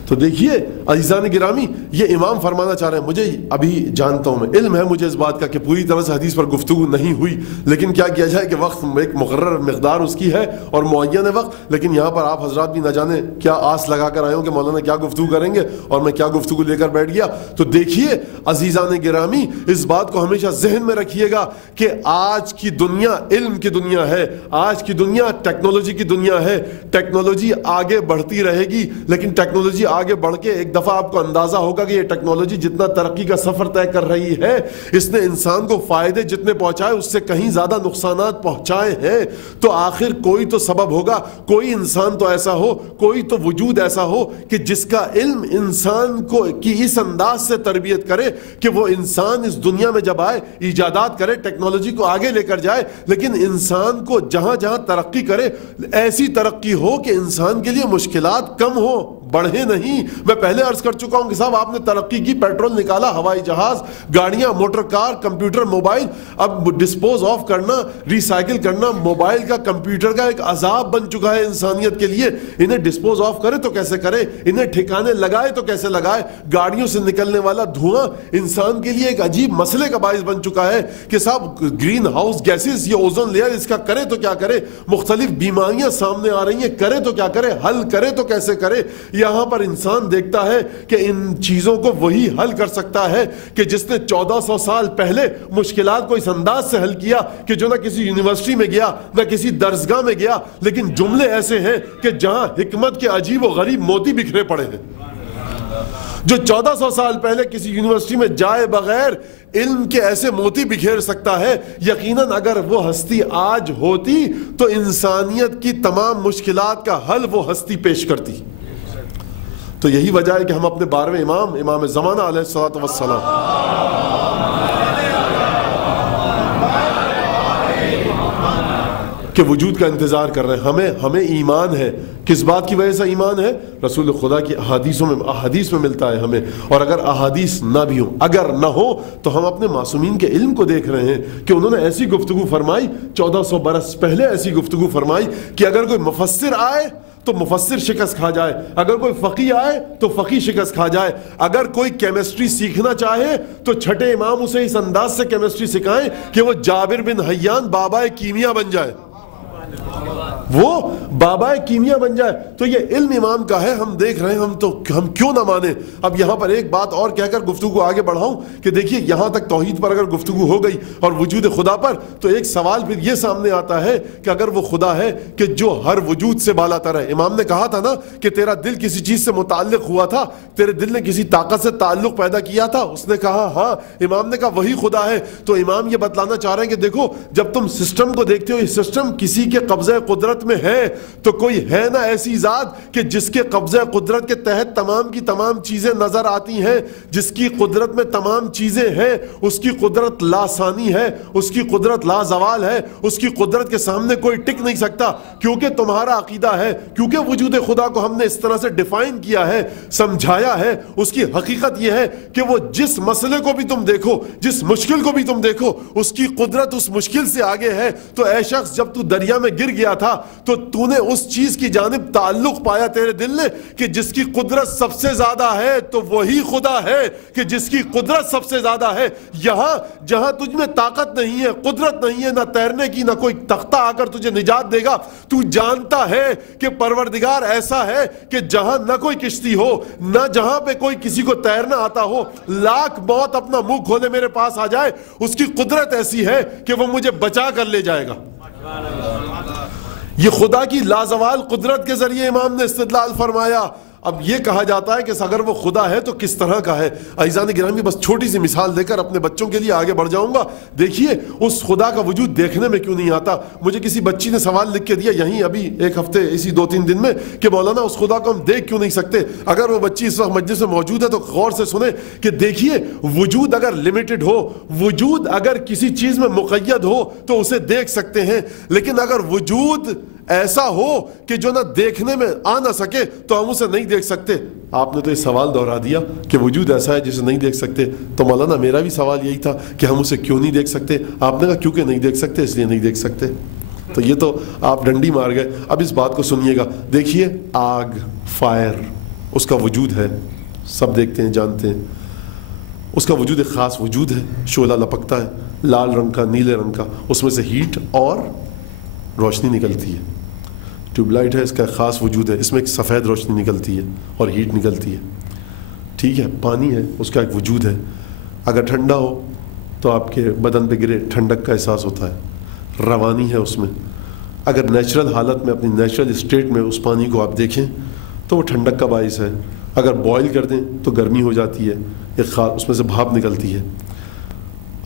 تو دیکھیے عزیزان گرامی، یہ امام فرمانا چاہ رہے ہیں، مجھے ابھی جانتا ہوں، میں علم ہے مجھے اس بات کا کہ پوری طرح سے حدیث پر گفتگو نہیں ہوئی، لیکن کیا کیا جائے کہ وقت ایک مقرر مقدار اس کی ہے اور معین وقت، لیکن یہاں پر آپ حضرات بھی نہ جانے کیا آس لگا کر آئے ہوں کہ مولانا کیا گفتگو کریں گے اور میں کیا گفتگو لے کر بیٹھ گیا۔ تو دیکھیے عزیزان گرامی، اس بات کو ہمیشہ ذہن میں رکھیے گا کہ آج کی دنیا علم کی دنیا ہے، آج کی دنیا ٹیکنالوجی کی دنیا ہے۔ ٹیکنالوجی آگے بڑھتی رہے گی، لیکن ٹیکنالوجی آگے بڑھ کے ایک دفعہ آپ کو اندازہ ہوگا کہ یہ ٹیکنالوجی جتنا ترقی کا سفر طے کر رہی ہے، اس نے انسان کو فائدے جتنے پہنچائے اس سے کہیں زیادہ نقصانات پہنچائے ہیں۔ تو آخر کوئی تو سبب ہوگا، کوئی انسان تو ایسا ہو، کوئی تو وجود ایسا ہو کہ جس کا علم انسان کو کی اس انداز سے تربیت کرے کہ وہ انسان اس دنیا میں جب آئے ایجادات کرے، ٹیکنالوجی کو آگے لے کر جائے، لیکن انسان کو جہاں جہاں ترقی کرے ایسی ترقی ہو کہ انسان کے لیے مشکلات کم ہو، بڑھے نہیں۔ میں پہلے عرض کر چکا ہوں کہ صاحب آپ نے ترقی کی، پیٹرول نکالا، ہوائی جہاز، گاڑیاں، موٹر کار، کمپیوٹر، موبائل، اب ڈسپوز آف کرنا، ریسائکل کرنا موبائل کا، کمپیوٹر کا ایک عذاب بن چکا ہے انسانیت کے لیے۔ انہیں ڈسپوز آف کرے تو کیسے کرے، انہیں ٹھکانے لگائے تو کیسے لگائے۔ گاڑیوں سے نکلنے والا دھواں انسان کے لیے ایک عجیب مسئلے کا باعث بن چکا ہے کہ صاحب گرین ہاؤس گیسز، یہ اوزون لیئر، اس کا کرے تو کیا کرے، مختلف بیماریاں سامنے آ رہی ہیں، کرے تو کیا کرے، حل کرے تو کیسے کرے۔ یہاں پر انسان دیکھتا ہے کہ ان چیزوں کو وہی حل کر سکتا ہے کہ جس نے 1400 سال پہلے مشکلات کو اس انداز سے حل کیا کہ جو نہ کسی یونیورسٹی میں گیا نہ کسی درسگاہ میں گیا، لیکن جملے ایسے ہیں کہ جہاں حکمت کے عجیب و غریب موتی بکھرے پڑے ہیں۔ جو 1400 سال پہلے کسی یونیورسٹی میں جائے بغیر علم کے ایسے موتی بکھیر سکتا ہے، یقیناً اگر وہ ہستی آج ہوتی تو انسانیت کی تمام مشکلات کا حل وہ ہستی پیش کرتی۔ تو یہی وجہ ہے کہ ہم اپنے 12ویں امام زمانہ علیہ الصلوۃ والسلام کہ وجود کا انتظار کر رہے ہیں. ہمیں ایمان ہے. کس بات کی وجہ سے ایمان ہے؟ رسول خدا کی احادیث میں ملتا ہے ہمیں. اور اگر احادیث نہ بھی ہوں، اگر نہ ہو، تو ہم اپنے معصومین کے علم کو دیکھ رہے ہیں کہ انہوں نے ایسی گفتگو فرمائی 1400 برس پہلے، ایسی گفتگو فرمائی کہ اگر کوئی مفسر آئے تو مفسر شکست کھا جائے، اگر کوئی فقیہ آئے تو فقیہ شکست کھا جائے، اگر کوئی کیمسٹری سیکھنا چاہے تو چھٹے امام اسے اس انداز سے کیمسٹری سکھائیں کہ وہ جابر بن حیان بابا کیمیا بن جائے، وہ بابا کیمیا بن جائے. تو یہ علم امام کا ہے. ہم دیکھ رہے ہیں، ہم کیوں نہ مانیں. اب یہاں پر ایک بات اور کہہ کر گفتگو آگے بڑھاؤں کہ دیکھیے یہاں تک توحید پر اگر گفتگو ہو گئی اور وجود خدا پر، تو ایک سوال پھر یہ سامنے آتا ہے کہ اگر وہ خدا ہے کہ جو ہر وجود سے بالا تر ہے. امام نے کہا تھا نا کہ تیرا دل کسی چیز سے متعلق ہوا تھا، تیرے دل نے کسی طاقت سے تعلق پیدا کیا تھا. اس نے کہا ہاں. امام نے کہا وہی خدا ہے. تو امام یہ بتلانا چاہ رہے ہیں کہ دیکھو جب تم سسٹم کو دیکھتے ہو، یہ سسٹم کسی کے قبضہ قدرت میں ہے، تو کوئی ہے نا ایسی ذات کہ جس کے قبضہ قدرت کے تحت تمام کی تمام چیزیں نظر آتی ہیں، جس کی قدرت میں تمام چیزیں ہیں. اس کی قدرت لاسانی ہے، اس کی قدرت لا زوال ہے، اس کی قدرت کے سامنے کوئی ٹک نہیں سکتا. کیونکہ تمہارا عقیدہ ہے، کیونکہ وجود خدا کو ہم نے اس طرح سے ڈیفائن کیا ہے، سمجھایا ہے. اس کی حقیقت یہ ہے کہ وہ جس مسئلے کو بھی تم دیکھو، جس مشکل کو بھی تم دیکھو، اس کی قدرت اس مشکل سے آگے ہے. تو اے شخص، جب تو دریا میں گر گیا تھا تو تو نے اس چیز کی جانب تعلق پایا تیرے دل نے کہ جس کی قدرت سب سے زیادہ ہے، تو وہی خدا ہے کہ جس کی قدرت سب سے زیادہ ہے. یہاں جہاں تجھ میں طاقت نہیں ہے، قدرت نہیں ہے، نہ تیرنے کی، نہ کوئی تختہ آ کر تجھے نجات دے گا، تو جانتا ہے کہ پروردگار ایسا ہے کہ جہاں نہ کوئی کشتی ہو، نہ جہاں پہ کوئی کسی کو تیرنا آتا ہو، لاکھ موت اپنا منہ کھولے میرے پاس آ جائے، اس کی قدرت ایسی ہے کہ وہ مجھے بچا کر لے جائے گا. یہ خدا کی لازوال قدرت کے ذریعے امام نے استدلال فرمایا. اب یہ کہا جاتا ہے کہ اگر وہ خدا ہے تو کس طرح کا ہے. عزیزان گرامی، بس چھوٹی سی مثال دے کر اپنے بچوں کے لیے آگے بڑھ جاؤں گا. دیکھیے اس خدا کا وجود دیکھنے میں کیوں نہیں آتا. مجھے کسی بچی نے سوال لکھ کے دیا یہیں ابھی ایک ہفتے، اسی 2-3 دن میں، کہ مولانا اس خدا کو ہم دیکھ کیوں نہیں سکتے. اگر وہ بچی اس وقت مجلس میں موجود ہے تو غور سے سنیں کہ دیکھیے وجود اگر لمیٹڈ ہو، وجود اگر کسی چیز میں مقید ہو تو اسے دیکھ سکتے ہیں، لیکن اگر وجود ایسا ہو کہ جو نہ دیکھنے میں آ نہ سکے تو ہم اسے نہیں دیکھ سکتے. آپ نے تو یہ سوال دہرا دیا کہ وجود ایسا ہے جسے نہیں دیکھ سکتے. تو مولانا میرا بھی سوال یہی تھا کہ ہم اسے کیوں نہیں دیکھ سکتے. آپ نے کہا کیونکہ نہیں دیکھ سکتے اس لیے نہیں دیکھ سکتے. تو یہ تو آپ ڈنڈی مار گئے. اب اس بات کو سنیے گا. دیکھیے آگ، فائر، اس کا وجود ہے، سب دیکھتے ہیں، جانتے ہیں. اس کا وجود ایک خاص وجود ہے. شعلہ لپکتا ہے، لال رنگ کا، نیلے رنگ کا، اس میں سے ہیٹ اور روشنی نکلتی ہے. ٹیوب لائٹ ہے، اس کا خاص وجود ہے، اس میں ایک سفید روشنی نکلتی ہے اور ہیٹ نکلتی ہے. ٹھیک ہے. پانی ہے، اس کا ایک وجود ہے. اگر ٹھنڈا ہو تو آپ کے بدن پہ گرے ٹھنڈک کا احساس ہوتا ہے. روانی ہے اس میں. اگر نیچرل حالت میں، اپنی نیچرل اسٹیٹ میں اس پانی کو آپ دیکھیں تو وہ ٹھنڈک کا باعث ہے. اگر بوائل کر دیں تو گرمی ہو جاتی ہے، ایک خاص اس میں سے بھاپ نکلتی ہے.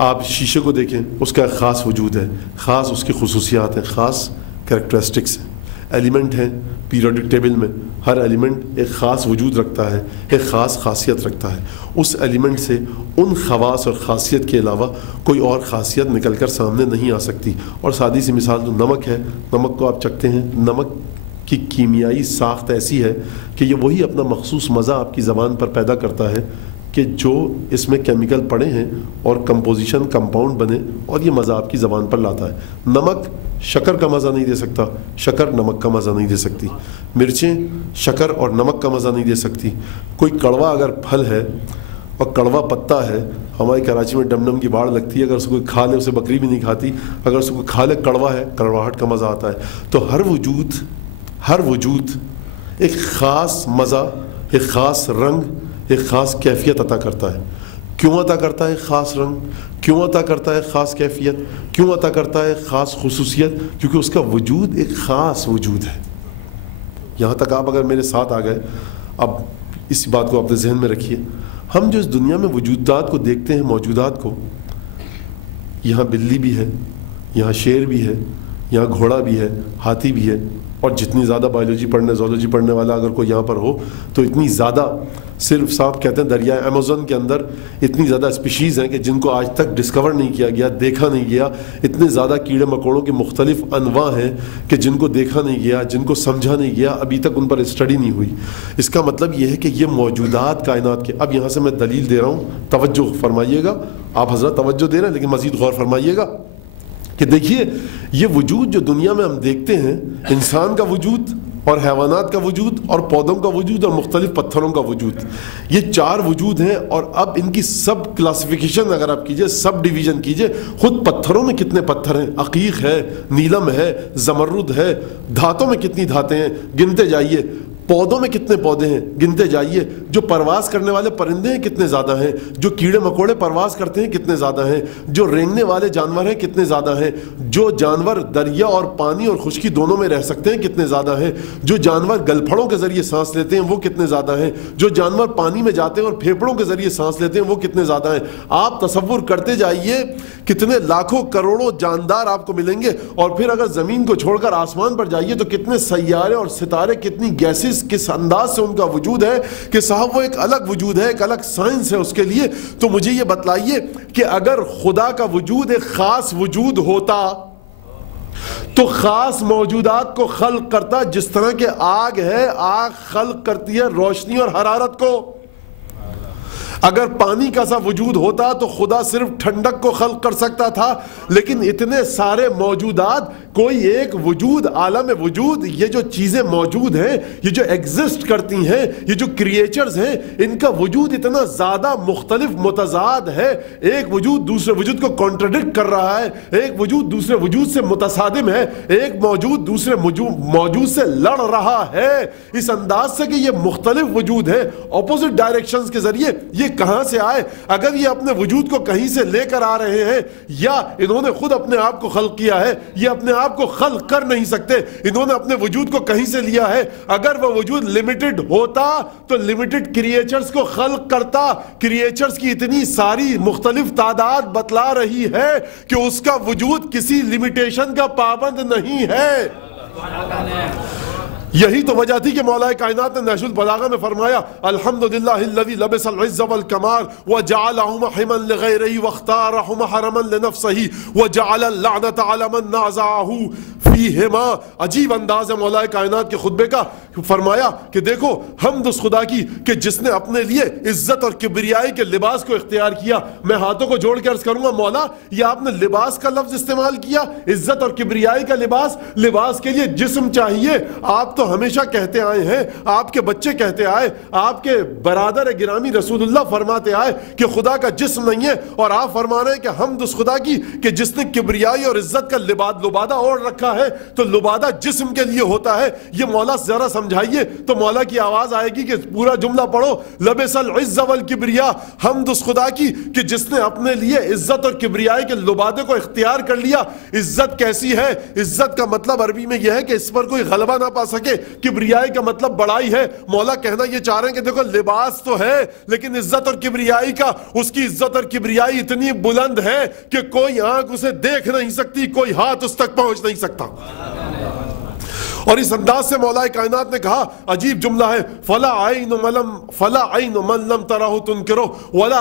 آپ شیشے کو دیکھیں، اس کا ایک خاص وجود ہے، خاص اس کی خصوصیات ہیں، خاص کریکٹرسٹکس ہیں. ایلیمنٹ ہیں پیریوڈک ٹیبل میں، ہر ایلیمنٹ ایک خاص وجود رکھتا ہے، ایک خاص خاصیت رکھتا ہے. اس ایلیمنٹ سے ان خواص اور خاصیت کے علاوہ کوئی اور خاصیت نکل کر سامنے نہیں آ سکتی. اور سادی سی مثال تو نمک ہے. نمک کو آپ چکھتے ہیں، نمک کی کیمیائی ساخت ایسی ہے کہ یہ وہی اپنا مخصوص مزہ آپ کی زبان پر پیدا کرتا ہے کہ جو اس میں کیمیکل پڑے ہیں اور کمپوزیشن کمپاؤنڈ بنے اور یہ مزہ آپ کی زبان پر لاتا ہے. نمک شکر کا مزہ نہیں دے سکتا، شکر نمک کا مزہ نہیں دے سکتی. مرچیں شکر اور نمک کا مزہ نہیں دے سکتی. کوئی کڑوا اگر پھل ہے اور کڑوا پتا ہے، ہماری کراچی میں ڈم ڈم کی باڑ لگتی ہے، اگر اس کو کوئی کھا لے اسے بکری بھی نہیں کھاتی، اگر اس کو کھا لے کڑوا ہے، کڑواہٹ کا مزہ آتا ہے. تو ہر وجود ایک خاص مزہ، ایک خاص رنگ، ایک خاص کیفیت عطا کرتا ہے. کیوں عطا کرتا ہے خاص رنگ؟ کیوں عطا کرتا ہے خاص کیفیت؟ کیوں عطا کرتا ہے خاص خصوصیت؟ کیونکہ اس کا وجود ایک خاص وجود ہے. یہاں تک آپ اگر میرے ساتھ آ گئے، اب اس بات کو اپنے ذہن میں رکھیے. ہم جو اس دنیا میں وجودات کو دیکھتے ہیں، موجودات کو، یہاں بلی بھی ہے، یہاں شیر بھی ہے، یہاں گھوڑا بھی ہے، ہاتھی بھی ہے، اور جتنی زیادہ بایولوجی پڑھنے زولوجی پڑھنے والا اگر کوئی یہاں پر ہو تو اتنی زیادہ، صرف صاحب کہتے ہیں دریائے ایمیزون کے اندر اتنی زیادہ اسپیشیز ہیں کہ جن کو آج تک ڈسکور نہیں کیا گیا، دیکھا نہیں گیا. اتنے زیادہ کیڑے مکوڑوں کے مختلف انواع ہیں کہ جن کو دیکھا نہیں گیا، جن کو سمجھا نہیں گیا، ابھی تک ان پر اسٹڈی نہیں ہوئی. اس کا مطلب یہ ہے کہ یہ موجودات کائنات کے، اب یہاں سے میں دلیل دے رہا ہوں، توجہ فرمائیے گا. آپ حضرت توجہ دے رہے ہیں لیکن مزید غور فرمائیے گا کہ دیکھیے یہ وجود جو دنیا میں ہم دیکھتے ہیں، انسان کا وجود اور حیوانات کا وجود اور پودوں کا وجود اور مختلف پتھروں کا وجود، یہ 4 وجود ہیں. اور اب ان کی سب کلاسیفیکیشن اگر آپ کیجئے، سب ڈویژن کیجئے، خود پتھروں میں کتنے پتھر ہیں، عقیق ہے، نیلم ہے، زمرد ہے، دھاتوں میں کتنی دھاتیں ہیں، گنتے جائیے. پودوں میں کتنے پودے ہیں، گنتے جائیے. جو پرواز کرنے والے پرندے ہیں کتنے زیادہ ہیں، جو کیڑے مکوڑے پرواز کرتے ہیں کتنے زیادہ ہیں، جو رینگنے والے جانور ہیں کتنے زیادہ ہیں، جو جانور دریا اور پانی اور خشکی دونوں میں رہ سکتے ہیں کتنے زیادہ ہیں، جو جانور گلپھڑوں کے ذریعے سانس لیتے ہیں وہ کتنے زیادہ ہیں، جو جانور پانی میں جاتے ہیں اور پھیپھڑوں کے ذریعے سانس لیتے ہیں وہ کتنے زیادہ ہیں. آپ تصور کرتے جائیے کتنے لاکھوں کروڑوں جاندار آپ کو ملیں گے. اور پھر اگر زمین کو چھوڑ کر آسمان پر جائیے تو کتنے سیارے اور ستارے، کتنی گیسز کس انداز سے ان کا وجود ہے کہ صاحب وہ ایک الگ وجود ہے، ایک الگ سائنس ہے اس کے لیے. تو مجھے یہ بتلائیے کہ اگر خدا کا وجود ایک خاص وجود ہوتا تو خاص موجودات کو خلق کرتا، جس طرح کہ آگ ہے، آگ خلق کرتی ہے روشنی اور حرارت کو. اگر پانی کا سا وجود ہوتا تو خدا صرف ٹھنڈک کو خلق کر سکتا تھا، لیکن اتنے سارے موجودات، کوئی ایک وجود، عالم وجود، یہ جو چیزیں موجود ہیں، یہ جو ایگزسٹ کرتی ہیں، یہ جو کریچرز ہیں، ان کا وجود اتنا زیادہ مختلف متضاد ہے. ایک وجود دوسرے وجود کو کانٹرڈکٹ کر رہا ہے، ایک وجود دوسرے وجود سے متصادم ہے، ایک موجود دوسرے موجود سے لڑ رہا ہے اس انداز سے کہ یہ مختلف وجود ہیں اپوزٹ ڈائریکشنز کے ذریعے. یہ کہاں سے آئے؟ اگر یہ اپنے وجود کو کہیں سے لے کر آ رہے ہیں یا انہوں نے خود اپنے آپ کو خلق کیا ہے، یہ اپنے آپ کو خلق کر نہیں سکتے، انہوں نے اپنے وجود کو کہیں سے لیا ہے. اگر وہ وجود لمیٹڈ ہوتا تو لمیٹڈ کریچرز کو خلق کرتا. کریچرز کی اتنی ساری مختلف تعداد بتلا رہی ہے کہ اس کا وجود کسی لمیٹیشن کا پابند نہیں ہے. یہی تو وجہ تھی کہ مولا کائنات نے نہج البلاغہ میں فرمایا الحمدللہ الذی لبس العز والکمال وجعلہ محما لغیرہ واختارہ محرما لنفسہ وجعل اللعنۃ علی من نازعہ فیہما. عجیب انداز ہے مولا کائنات کے خطبے کا. فرمایا کہ دیکھو حمد اس خدا کی کہ جس نے اپنے لیے عزت اور کبریائی کے لباس کو اختیار کیا. میں ہاتھوں کو جوڑ کے عرض کروں گا مولا یہ آپ نے لباس کا لفظ استعمال کیا، عزت اور کبریائی کا لباس. لباس کے لیے جسم چاہیے. آپ تو ہمیشہ کہتے آئے ہیں، آپ کے بچے کہتے آئے، آپ کے برادر گرامی رسول اللہ فرماتے آئے کہ خدا کا جسم نہیں ہے، اور آپ فرما رہے ہیں کہ حمد اس خدا کی کہ جس نے کبریائی اور عزت کا لبادہ اوڑھ رکھا ہے. تو لبادہ جسم کے لیے ہوتا ہے. یہ مولا ذرا سمجھائیے تو مولا کی آواز آئے گی کہ پورا جملہ پڑھو لبس العز والکبریا. حمد اس خدا کی کہ جس نے اپنے لیے عزت اور کبریائی کے لبادے کو اختیار کر لیا. عزت کیسی ہے؟ عزت کا مطلب عربی میں یہ ہے کہ اس پر کوئی غلبہ نہ پا سکے. کبریائی کا مطلب بڑائی ہے. مولا کہنا یہ چاہ رہے ہیں کہ دیکھو لباس تو ہے لیکن عزت اور کبریائی کا، اس کی عزت اور کبریائی اتنی بلند ہے کہ کوئی آنکھ اسے دیکھ نہیں سکتی، کوئی ہاتھ اس تک پہنچ نہیں سکتا. اور اس انداز سے مولا کائنات نے کہا، عجیب جملہ ہے، فلا عین من لم ترہ تنکرہ ولا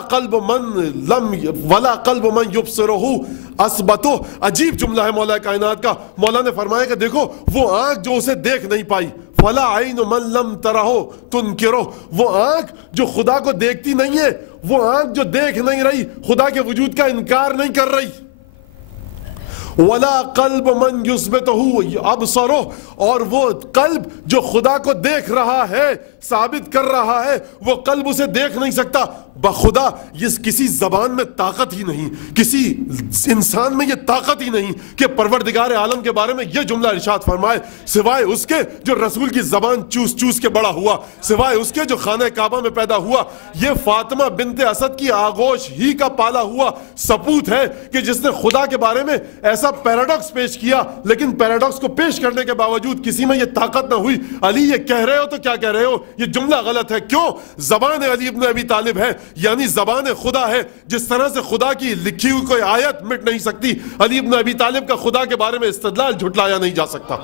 قلب من یبصرہ اثبتہ. عجیب جملہ ہے مولا کائنات کا. مولا نے فرمایا کہ دیکھو وہ آنکھ جو اسے دیکھ نہیں پائی، فلا عین من لم ترہ تنکرہ، وہ آنکھ جو خدا کو دیکھتی نہیں ہے، وہ آنکھ جو دیکھ نہیں رہی، خدا کے وجود کا انکار نہیں کر رہی. ولا قلب من یثبتہ ابصرہ، اور وہ قلب جو خدا کو دیکھ رہا ہے، ثابت کر رہا ہے، وہ قلب اسے دیکھ نہیں سکتا. بخدا یہ کسی زبان میں طاقت ہی نہیں، کسی انسان میں یہ طاقت ہی نہیں کہ پروردگار عالم کے بارے میں یہ جملہ ارشاد فرمائے، سوائے اس کے جو رسول کی زبان چوس چوس کے بڑا ہوا، سوائے اس کے جو خانہ کعبہ میں پیدا ہوا. یہ فاطمہ بنت اسد کی آغوش ہی کا پالا ہوا سپوت ہے کہ جس نے خدا کے بارے میں ایسا سا پیراڈاکس پیش کیا، لیکن پیراڈاکس کو پیش کرنے کے باوجود کسی میں یہ طاقت نہ ہوئی علی یہ کہہ رہے ہو تو کیا کہہ رہے ہو، یہ جملہ غلط ہے. کیوں؟ زبان علی ابن ابی طالب ہے، یعنی زبان خدا ہے. جس طرح سے خدا کی لکھی ہوئی کوئی آیت مٹ نہیں سکتی، علی ابن ابی طالب کا خدا کے بارے میں استدلال جھٹلایا نہیں جا سکتا.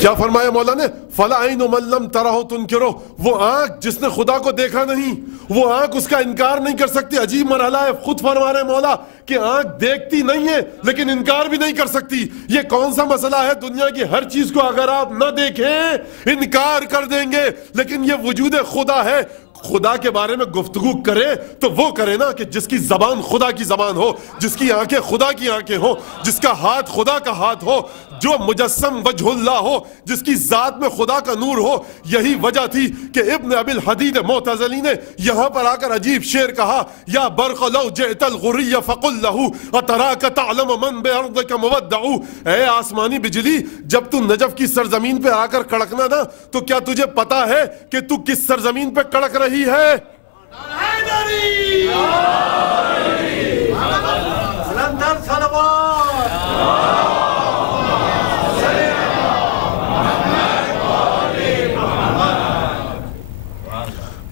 کیا فرمایا مولا نے؟ فلا عین من لم ترہ تنکرہ، وہ آنکھ جس نے خدا کو دیکھا نہیں، وہ آنکھ اس کا انکار نہیں کر سکتی. عجیب مرحلہ ہے. خود فرما رہے مولا کہ آنکھ دیکھتی نہیں ہے لیکن انکار بھی نہیں کر سکتی. یہ کون سا مسئلہ ہے؟ دنیا کی ہر چیز کو اگر آپ نہ دیکھیں انکار کر دیں گے، لیکن یہ وجود خدا ہے. خدا کے بارے میں گفتگو کرے تو وہ کرے نا کہ جس کی زبان خدا کی زبان ہو، جس کی آنکھیں خدا کی آنکھیں ہو، جس کا ہاتھ خدا کا ہاتھ ہو، جو مجسم وجہ اللہ ہو، جس کی ذات میں خدا کا نور ہو. یہی وجہ تھی کہ ابن ابی الحدید معتزلی نے یہاں پر آ کر عجیب شعر کہا، یا برق لو جئت الغری فقل له اتراک تعلم من بارضک مودع. اے آسمانی بجلی، جب تو نجف کی سرزمین پہ آ کر کڑکنا نا تو کیا تجھے پتا ہے کہ تو کس سرزمین پہ کڑک رہی ہے؟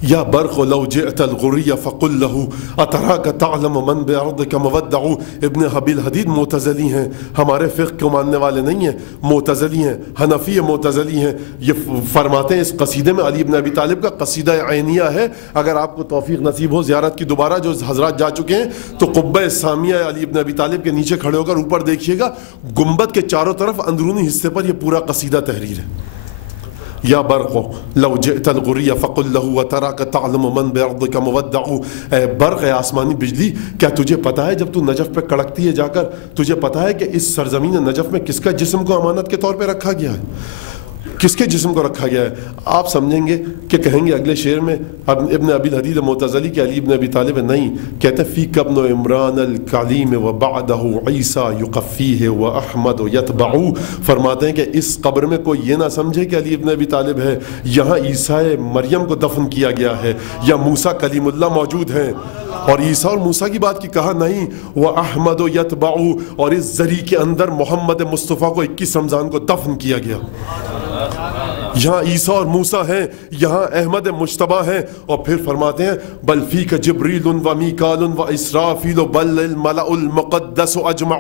یا برق لو جئت الغری فقل له اتراک تعلم من بارضک مودع. ابن ابی الحدید معتزلی ہیں، ہمارے فقہ کو ماننے والے نہیں ہیں، معتزلی ہیں، حنفی معتزلی ہیں. یہ فرماتے ہیں اس قصیدے میں، علی ابن ابی طالب کا قصیدہ عینیہ ہے، اگر آپ کو توفیق نصیب ہو زیارت کی دوبارہ، جو حضرات جا چکے ہیں تو قبہ سامیہ علی ابن ابی طالب کے نیچے کھڑے ہو کر اوپر دیکھیے گا، گنبد کے چاروں طرف اندرونی حصے پر یہ پورا قصیدہ تحریر ہے. یا برق لو جئت الغری فقل له وتراک تعلم من بارضک مودع. اے برق، اے آسمانی بجلی، کیا تجھے پتا ہے جب تو نجف پہ کڑکتی ہے جا کر، تجھے پتا ہے کہ اس سرزمین نجف میں کس کا جسم کو امانت کے طور پہ رکھا گیا ہے؟ کس کے جسم کو رکھا گیا ہے؟ آپ سمجھیں گے کہ کہیں گے اگلے شعر میں ابن ابی الحدید معتزلی کے علی ابن ابی طالب نہیں کہتے ہیں، فیک ابن عمران الکلیم وبعدہ عیسیٰ یقفیہ واحمد یتبع. فرماتے ہیں کہ اس قبر میں کوئی یہ نہ سمجھے کہ علی ابن ابی طالب ہے، یہاں عیسیٰ مریم کو دفن کیا گیا ہے، یا موسیٰ کلیم اللہ موجود ہیں. اور عیسیٰ اور موسیٰ کی بات کی کہا نہیں، وَأَحْمَدُ يَتْبَعُ، اور اس ذریع کے اندر محمد مصطفیٰ کو 21 رمضان کو دفن کیا گیا. یہاں عیسیٰ اور موسیٰ ہیں، یہاں احمد مجتبیٰ ہیں. اور پھر فرماتے ہیں بل فیک جبریل و میکال و اسرافیل بل الملأ المقدس اجمع.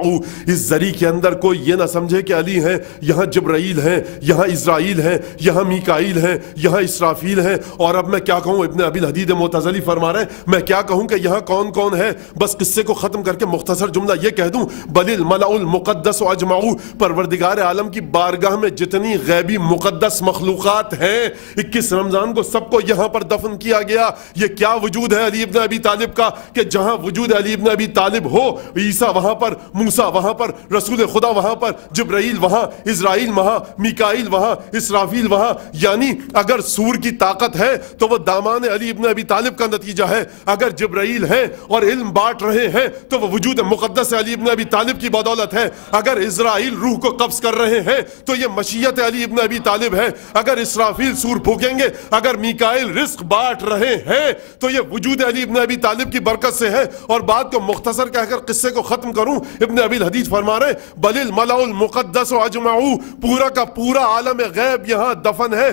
اس ذریع کے اندر کوئی یہ نہ سمجھے کہ علی ہیں، یہاں جبرائیل ہیں، یہاں اسرائیل ہیں، یہاں میکائیل ہیں، یہاں اسرافیل ہیں. اور اب میں کیا کہوں، ابن ابی الحدید معتزلی فرما رہے ہیں میں کیا کہوں کہ یہاں کون کون ہے. بس قصے کو ختم کر کے مختصر جملہ یہ کہہ دوں، بل الملأ المقدس اجمع. پروردگار عالم کی بارگاہ میں جتنی غیبی مقدس مخلوقات ہیں، 21 رمضان کو سب کو یہاں پر دفن کیا گیا. یہ کیا وجود ہے علی ابن ابی طالب کا کہ جہاں وجود علی ابن ابی طالب ہو، عیسیٰ وہاں پر، موسیٰ وہاں پر، رسول خدا وہاں پر، جبرائیل وہاں، اسرائیل وہاں، میکائیل وہاں، اسرافیل وہاں. یعنی اگر سور کی طاقت ہے تو وہ دامان علی ابن ابی طالب کا نتیجہ ہے. اگر جبرائیل ہے اور علم بانٹ رہے ہیں تو وہ وجود مقدس علی ابن ابی طالب کی بدولت ہے. اگر اسرائیل روح کو قبض کر رہے ہیں تو یہ مشیت علی ابن ابی طالب ہے. اگر اسرافیل سور پھونکیں گے، اگر میکائیل رزق بانٹ رہے ہیں تو یہ وجود علی ابن ابی طالب کی برکت سے ہے. اور بات کو مختصر کہہ کر قصے کو ختم کروں، ابن ابی الحدید فرما رہے بل الملأ المقدس اجمع، پورا کا پورا عالم غیب یہاں دفن ہے.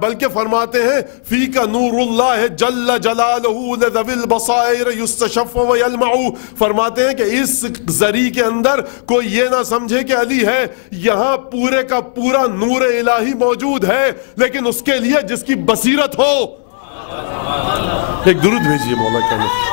بلکہ فرماتے ہیں فیک نور اللہ جل جلالہ لذوی البصائر یستشف ویلمع. فرماتے ہیں کہ اس ذریع کے اندر کوئی یہ نہ سمجھے کہ علی ہے، یہاں پورے کا پورا نور الہی موجود ہے، لیکن اس کے لیے جس کی بصیرت ہو. ایک درود بھیجیے مولا کے لیے.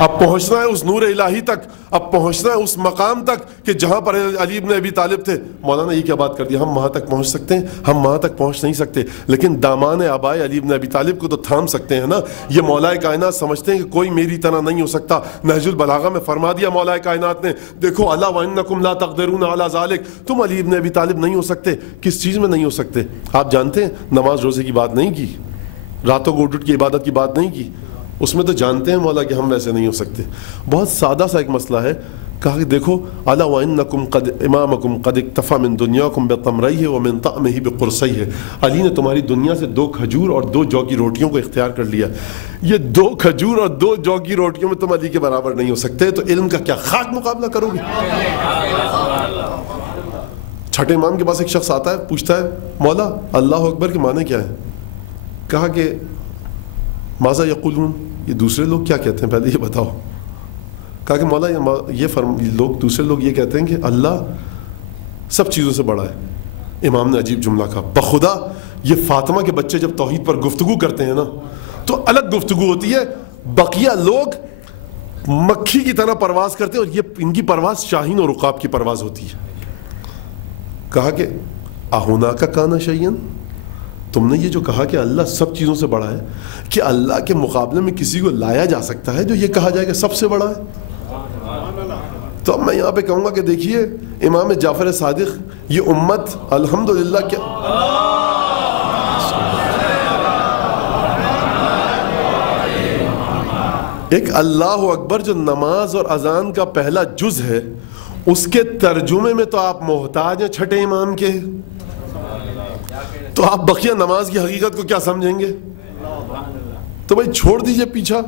اب پہنچنا ہے اس نور الہی تک، اب پہنچنا ہے اس مقام تک کہ جہاں پر علی ابن ابی طالب تھے. مولانا یہ کیا بات کر دی، ہم وہاں تک پہنچ سکتے ہیں؟ ہم وہاں تک پہنچ نہیں سکتے، لیکن دامان آبائے علی ابن ابی طالب کو تو تھام سکتے ہیں نا. یہ مولا کائنات سمجھتے ہیں کہ کوئی میری طرح نہیں ہو سکتا. نہج البلاغہ میں فرما دیا مولا کائنات نے، دیکھو الا وانکم لا تقدرون علی ذلک، تم علی ابن ابی طالب نہیں ہو سکتے. کس چیز میں نہیں ہو سکتے؟ آپ جانتے ہیں نماز روزے کی بات نہیں کی، راتوں کو اٹھ کی عبادت کی بات نہیں کی، اس میں تو جانتے ہیں مولا کہ ہم ویسے نہیں ہو سکتے. بہت سادہ سا ایک مسئلہ ہے. کہا کہ دیکھو الا وانکم قد امامکم قد اکتفى من دنیاکم بتمریہ ومن طعمہ بقرصیہ، علی نے تمہاری دنیا سے 2 کھجور اور 2 جو کی روٹیوں کو اختیار کر لیا. یہ 2 کھجور اور 2 جو کی روٹیوں میں تم علی کے برابر نہیں ہو سکتے، تو علم کا کیا خاک مقابلہ کرو گے؟ چھٹے امام کے پاس ایک شخص آتا ہے، پوچھتا ہے مولا اللہ اکبر کے معنی کیا ہے؟ کہا کہ ماذا یقولون، یہ دوسرے لوگ کیا کہتے ہیں پہلے یہ بتاؤ. کہا کہ مولا دوسرے لوگ یہ کہتے ہیں کہ اللہ سب چیزوں سے بڑا ہے. امام نے عجیب جملہ کہا، بخدا یہ فاطمہ کے بچے جب توحید پر گفتگو کرتے ہیں نا تو الگ گفتگو ہوتی ہے، بقیہ لوگ مکھی کی طرح پرواز کرتے ہیں اور یہ ان کی پرواز شاہین اور عقاب کی پرواز ہوتی ہے. کہا کہ اہونا کا کانا شیئن، تم نے یہ جو کہا کہ اللہ سب چیزوں سے بڑا ہے، کہ اللہ کے مقابلے میں کسی کو لایا جا سکتا ہے جو یہ کہا جائے کہ سب سے بڑا ہے؟ تو اب میں یہاں پہ کہوں گا کہ دیکھیے امام جعفر صادق، یہ امت الحمدللہ کیا ایک اللہ اکبر جو نماز اور اذان کا پہلا جز ہے، اس کے ترجمے میں تو آپ محتاج ہیں چھٹے امام کے، تو آپ بقیہ نماز کی حقیقت کو کیا سمجھیں گے؟ تو بھائی چھوڑ دیجئے پیچھا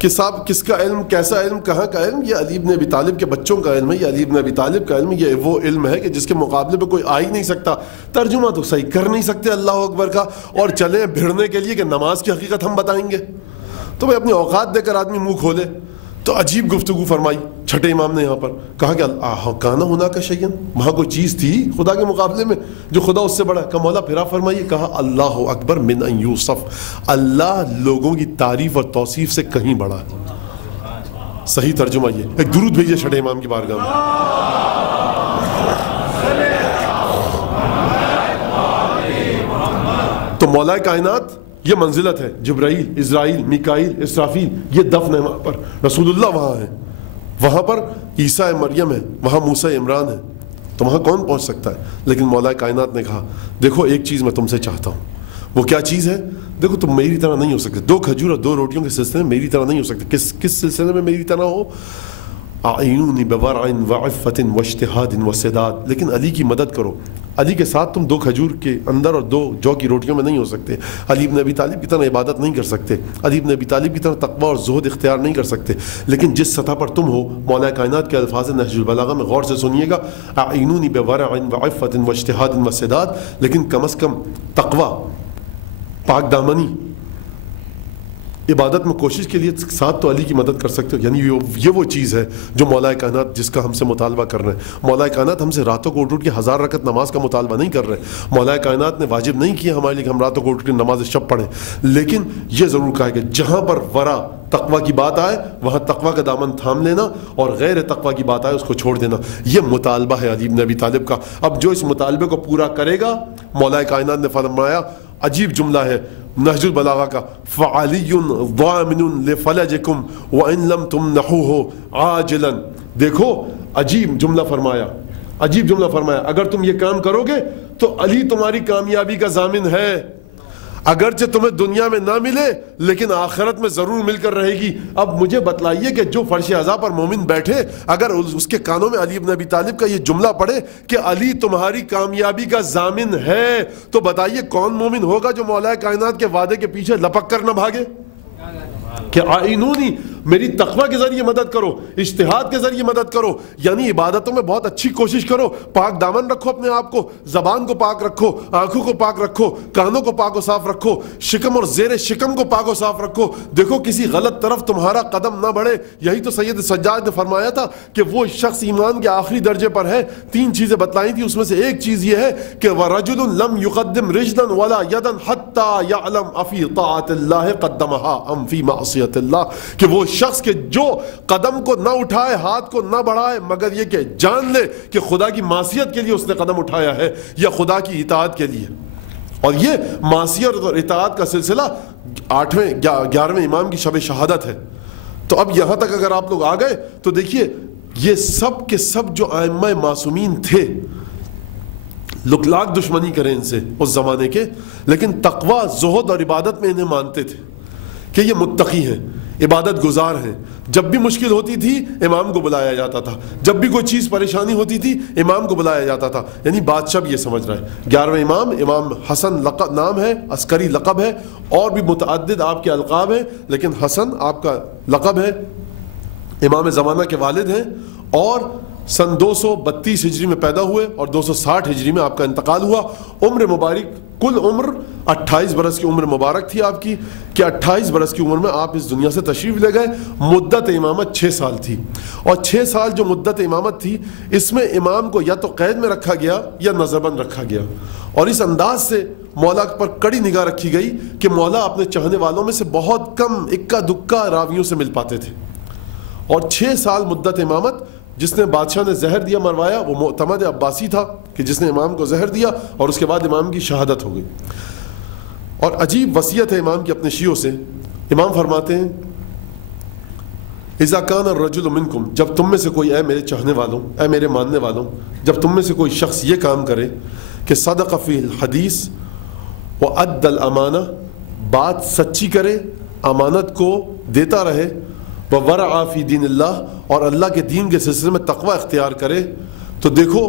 کہ صاحب کس کا علم، کیسا علم، کہاں کا علم. یہ علی بن ابی طالب کے بچوں کا علم ہے، یہ علی بن ابی طالب کا علم، یہ وہ علم ہے کہ جس کے مقابلے پہ کوئی آ ہی نہیں سکتا. ترجمہ تو صحیح کر نہیں سکتے اللہ اکبر کا، اور چلیں بھیڑنے کے لیے کہ نماز کی حقیقت ہم بتائیں گے. تو بھائی اپنی اوقات دے کر آدمی منہ کھولے. تو عجیب گفتگو فرمائی چھٹے امام نے یہاں پر. کہا کہ کانا ہونا کا شیئن، وہاں کوئی چیز تھی خدا کے مقابلے میں جو خدا اس سے بڑا ہے؟ کہ مولا پھر آپ فرمائیے. کہا اللہ اکبر من ان یوصف، اللہ لوگوں کی تعریف اور توصیف سے کہیں بڑا ہے. صحیح ترجمہ یہ. ایک درود بھیجیے چھٹے امام کی بارگاہ میں. تو مولا کائنات یہ منزلت ہے. جبرائیل، اسرائیل، میکائیل، اسرافیل یہ دفن ہے وہاں پر. رسول اللہ وہاں ہے، وہاں پر عیسیٰ مریم ہے، وہاں موسیٰ عمران ہے. تو وہاں کون پہنچ سکتا ہے؟ لیکن مولا کائنات نے کہا دیکھو ایک چیز میں تم سے چاہتا ہوں. وہ کیا چیز ہے؟ دیکھو تم میری طرح نہیں ہو سکتے. 2 کھجور اور 2 روٹیوں کے سلسلے میں میری طرح نہیں ہو سکتے. کس سلسلے میں میری طرح ہو؟ اعینونی بورع وعفۃ واجتہاد وسداد. لیکن علی کی مدد کرو. علی کے ساتھ تم 2 کھجور کے اندر اور 2 جو کی روٹیوں میں نہیں ہو سکتے. علی بن ابی طالب کی طرح عبادت نہیں کر سکتے. علی بن ابی طالب کی طرح تقوی اور زہد اختیار نہیں کر سکتے. لیکن جس سطح پر تم ہو، مولا کائنات کے الفاظ نہج البلاغہ میں غور سے سنیے گا. اعینونی بورع وعفۃ واجتہاد وسداد. لیکن کم از کم تقوی، پاک دامنی، عبادت میں کوشش کے لیے ساتھ تو علی کی مدد کر سکتے ہو. یعنی یہ وہ چیز ہے جو مولا کائنات جس کا ہم سے مطالبہ کر رہے ہیں. مولا کائنات ہم سے راتوں کو اٹھ کے 1000 رکعت نماز کا مطالبہ نہیں کر رہے. مولا کائنات نے واجب نہیں کیا ہمارے لیے کہ ہم راتوں کو اٹھ کے نماز شب پڑھیں. لیکن یہ ضرور کہا کہ جہاں پر ورا تقوی کی بات آئے وہاں تقوی کا دامن تھام لینا، اور غیر تقوی کی بات آئے اس کو چھوڑ دینا. یہ مطالبہ ہے علی بن ابی طالب کا. اب جو اس مطالبے کو پورا کرے گا، مولا کائنات نے فرمایا، عجیب جملہ ہے نہج البلاغہ کا، فعلی ضامن لفلجکم وان لم تمنحوه عاجلا. دیکھو عجیب جملہ فرمایا، عجیب جملہ فرمایا. اگر تم یہ کام کرو گے تو علی تمہاری کامیابی کا ضامن ہے. اگرچہ تمہیں دنیا میں نہ ملے لیکن آخرت میں ضرور مل کر رہے گی. اب مجھے بتلائیے کہ جو فرش عزا پر مومن بیٹھے اگر اس کے کانوں میں علی بن ابی طالب کا یہ جملہ پڑھے کہ علی تمہاری کامیابی کا ضامن ہے، تو بتائیے کون مومن ہوگا جو مولا کائنات کے وعدے کے پیچھے لپک کر نہ بھاگے کہ آئینونی، میری تقوی کے ذریعے مدد کرو، اجتہاد کے ذریعے مدد کرو. یعنی عبادتوں میں بہت اچھی کوشش کرو، پاک دامن رکھو اپنے آپ کو، زبان کو پاک رکھو، آنکھوں کو پاک رکھو، کانوں کو پاک و صاف رکھو، شکم اور زیر شکم کو پاک و صاف رکھو. دیکھو کسی غلط طرف تمہارا قدم نہ بڑھے. یہی تو سید سجاد نے فرمایا تھا کہ وہ شخص ایمان کے آخری درجے پر ہے. 3 چیزیں بتلائی تھی، اس میں سے ایک چیز یہ ہے کہ وَرَجُلٌ لَمْ يُقَدِّمْ رِجْلًا وَلَا يَدًا حَتَّى يَعْلَمْ أَفِي طَاعَةِ اللَّهِ قَدَّمَهَا أَمْ فِي مَعْصِيَةِ اللَّهِ. کہ وہ شخص کے جو قدم کو نہ اٹھائے، ہاتھ کو نہ بڑھائے، مگر یہ کہ جان لے کہ خدا کی معصیت کے لیے اس نے قدم اٹھایا ہے یا خدا کی اطاعت کے لیے. اور یہ معصیت اور اطاعت کا سلسلہ 8ویں 11ویں امام کی شب شہادت ہے. تو اب یہاں تک اگر آپ لوگ آ گئے تو دیکھیے یہ سب کے سب جو ائمہ معصومین تھے، لاکھ دشمنی کریں ان سے اس زمانے کے، لیکن تقوی، زہد اور عبادت میں انہیں مانتے تھے کہ یہ متقی ہیں. عبادت گزار ہیں. جب بھی مشکل ہوتی تھی امام کو بلایا جاتا تھا, جب بھی کوئی چیز پریشانی ہوتی تھی امام کو بلایا جاتا تھا. یعنی بادشاہ بھی یہ سمجھ رہا ہے. 11ویں امام, امام حسن لقب نام ہے, عسکری لقب ہے, اور بھی متعدد آپ کے القاب ہیں, لیکن حسن آپ کا لقب ہے. امام زمانہ کے والد ہیں, اور سن 232 ہجری میں پیدا ہوئے اور 260 ہجری میں آپ کا انتقال ہوا. عمر مبارک, کل عمر 28 برس کی عمر مبارک تھی آپ کی, کہ 28 برس کی عمر میں آپ اس دنیا سے تشریف لے گئے. مدت امامت 6 سال تھی, اور 6 سال جو مدت امامت تھی اس میں امام کو یا تو قید میں رکھا گیا یا نظربند رکھا گیا, اور اس انداز سے مولا پر کڑی نگاہ رکھی گئی کہ مولا اپنے چاہنے والوں میں سے بہت کم اکا دکا راویوں سے مل پاتے تھے. اور 6 سال مدت امامت, جس نے بادشاہ نے زہر دیا مروایا وہ معتمد عباسی تھا کہ جس نے امام کو زہر دیا, اور اس کے بعد امام کی شہادت ہو گئی. اور عجیب وصیت ہے امام کی اپنے شیعوں سے. امام فرماتے ہیں اذا کان الرجل منکم, جب تم میں سے کوئی, اے میرے چاہنے والوں, اے میرے ماننے والوں, جب تم میں سے کوئی شخص یہ کام کرے کہ صدق فی الحدیث وأد الامانہ, بات سچی کرے, امانت کو دیتا رہے, وورع فی دین اللہ, اور اللہ کے دین کے سلسلے میں تقوی اختیار کرے, تو دیکھو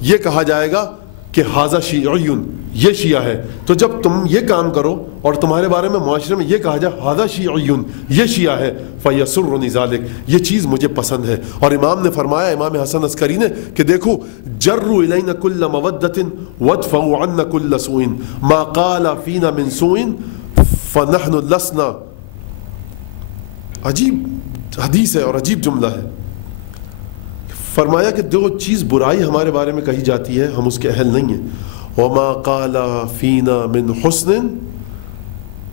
یہ کہا جائے گا کہ ھذا شیعیٌ, یہ شیعہ ہے. تو جب تم یہ کام کرو اور تمہارے بارے میں معاشرے میں یہ کہا جائے ھذا شیعیٌ, یہ شیعہ ہے, فیسرنی ذلک, یہ چیز مجھے پسند ہے. اور امام نے فرمایا, امام حسن عسکری نے, کہ دیکھو جروا الینا کل مودۃ وادفعوا عنا کل سوء, ما قال فینا من سوء فنحن لسنا. عجیب حدیث ہے اور عجیب جملہ ہے. فرمایا کہ جو چیز برائی ہمارے بارے میں کہی جاتی ہے ہم اس کے اہل نہیں ہیں. وما قال فینا من حسن,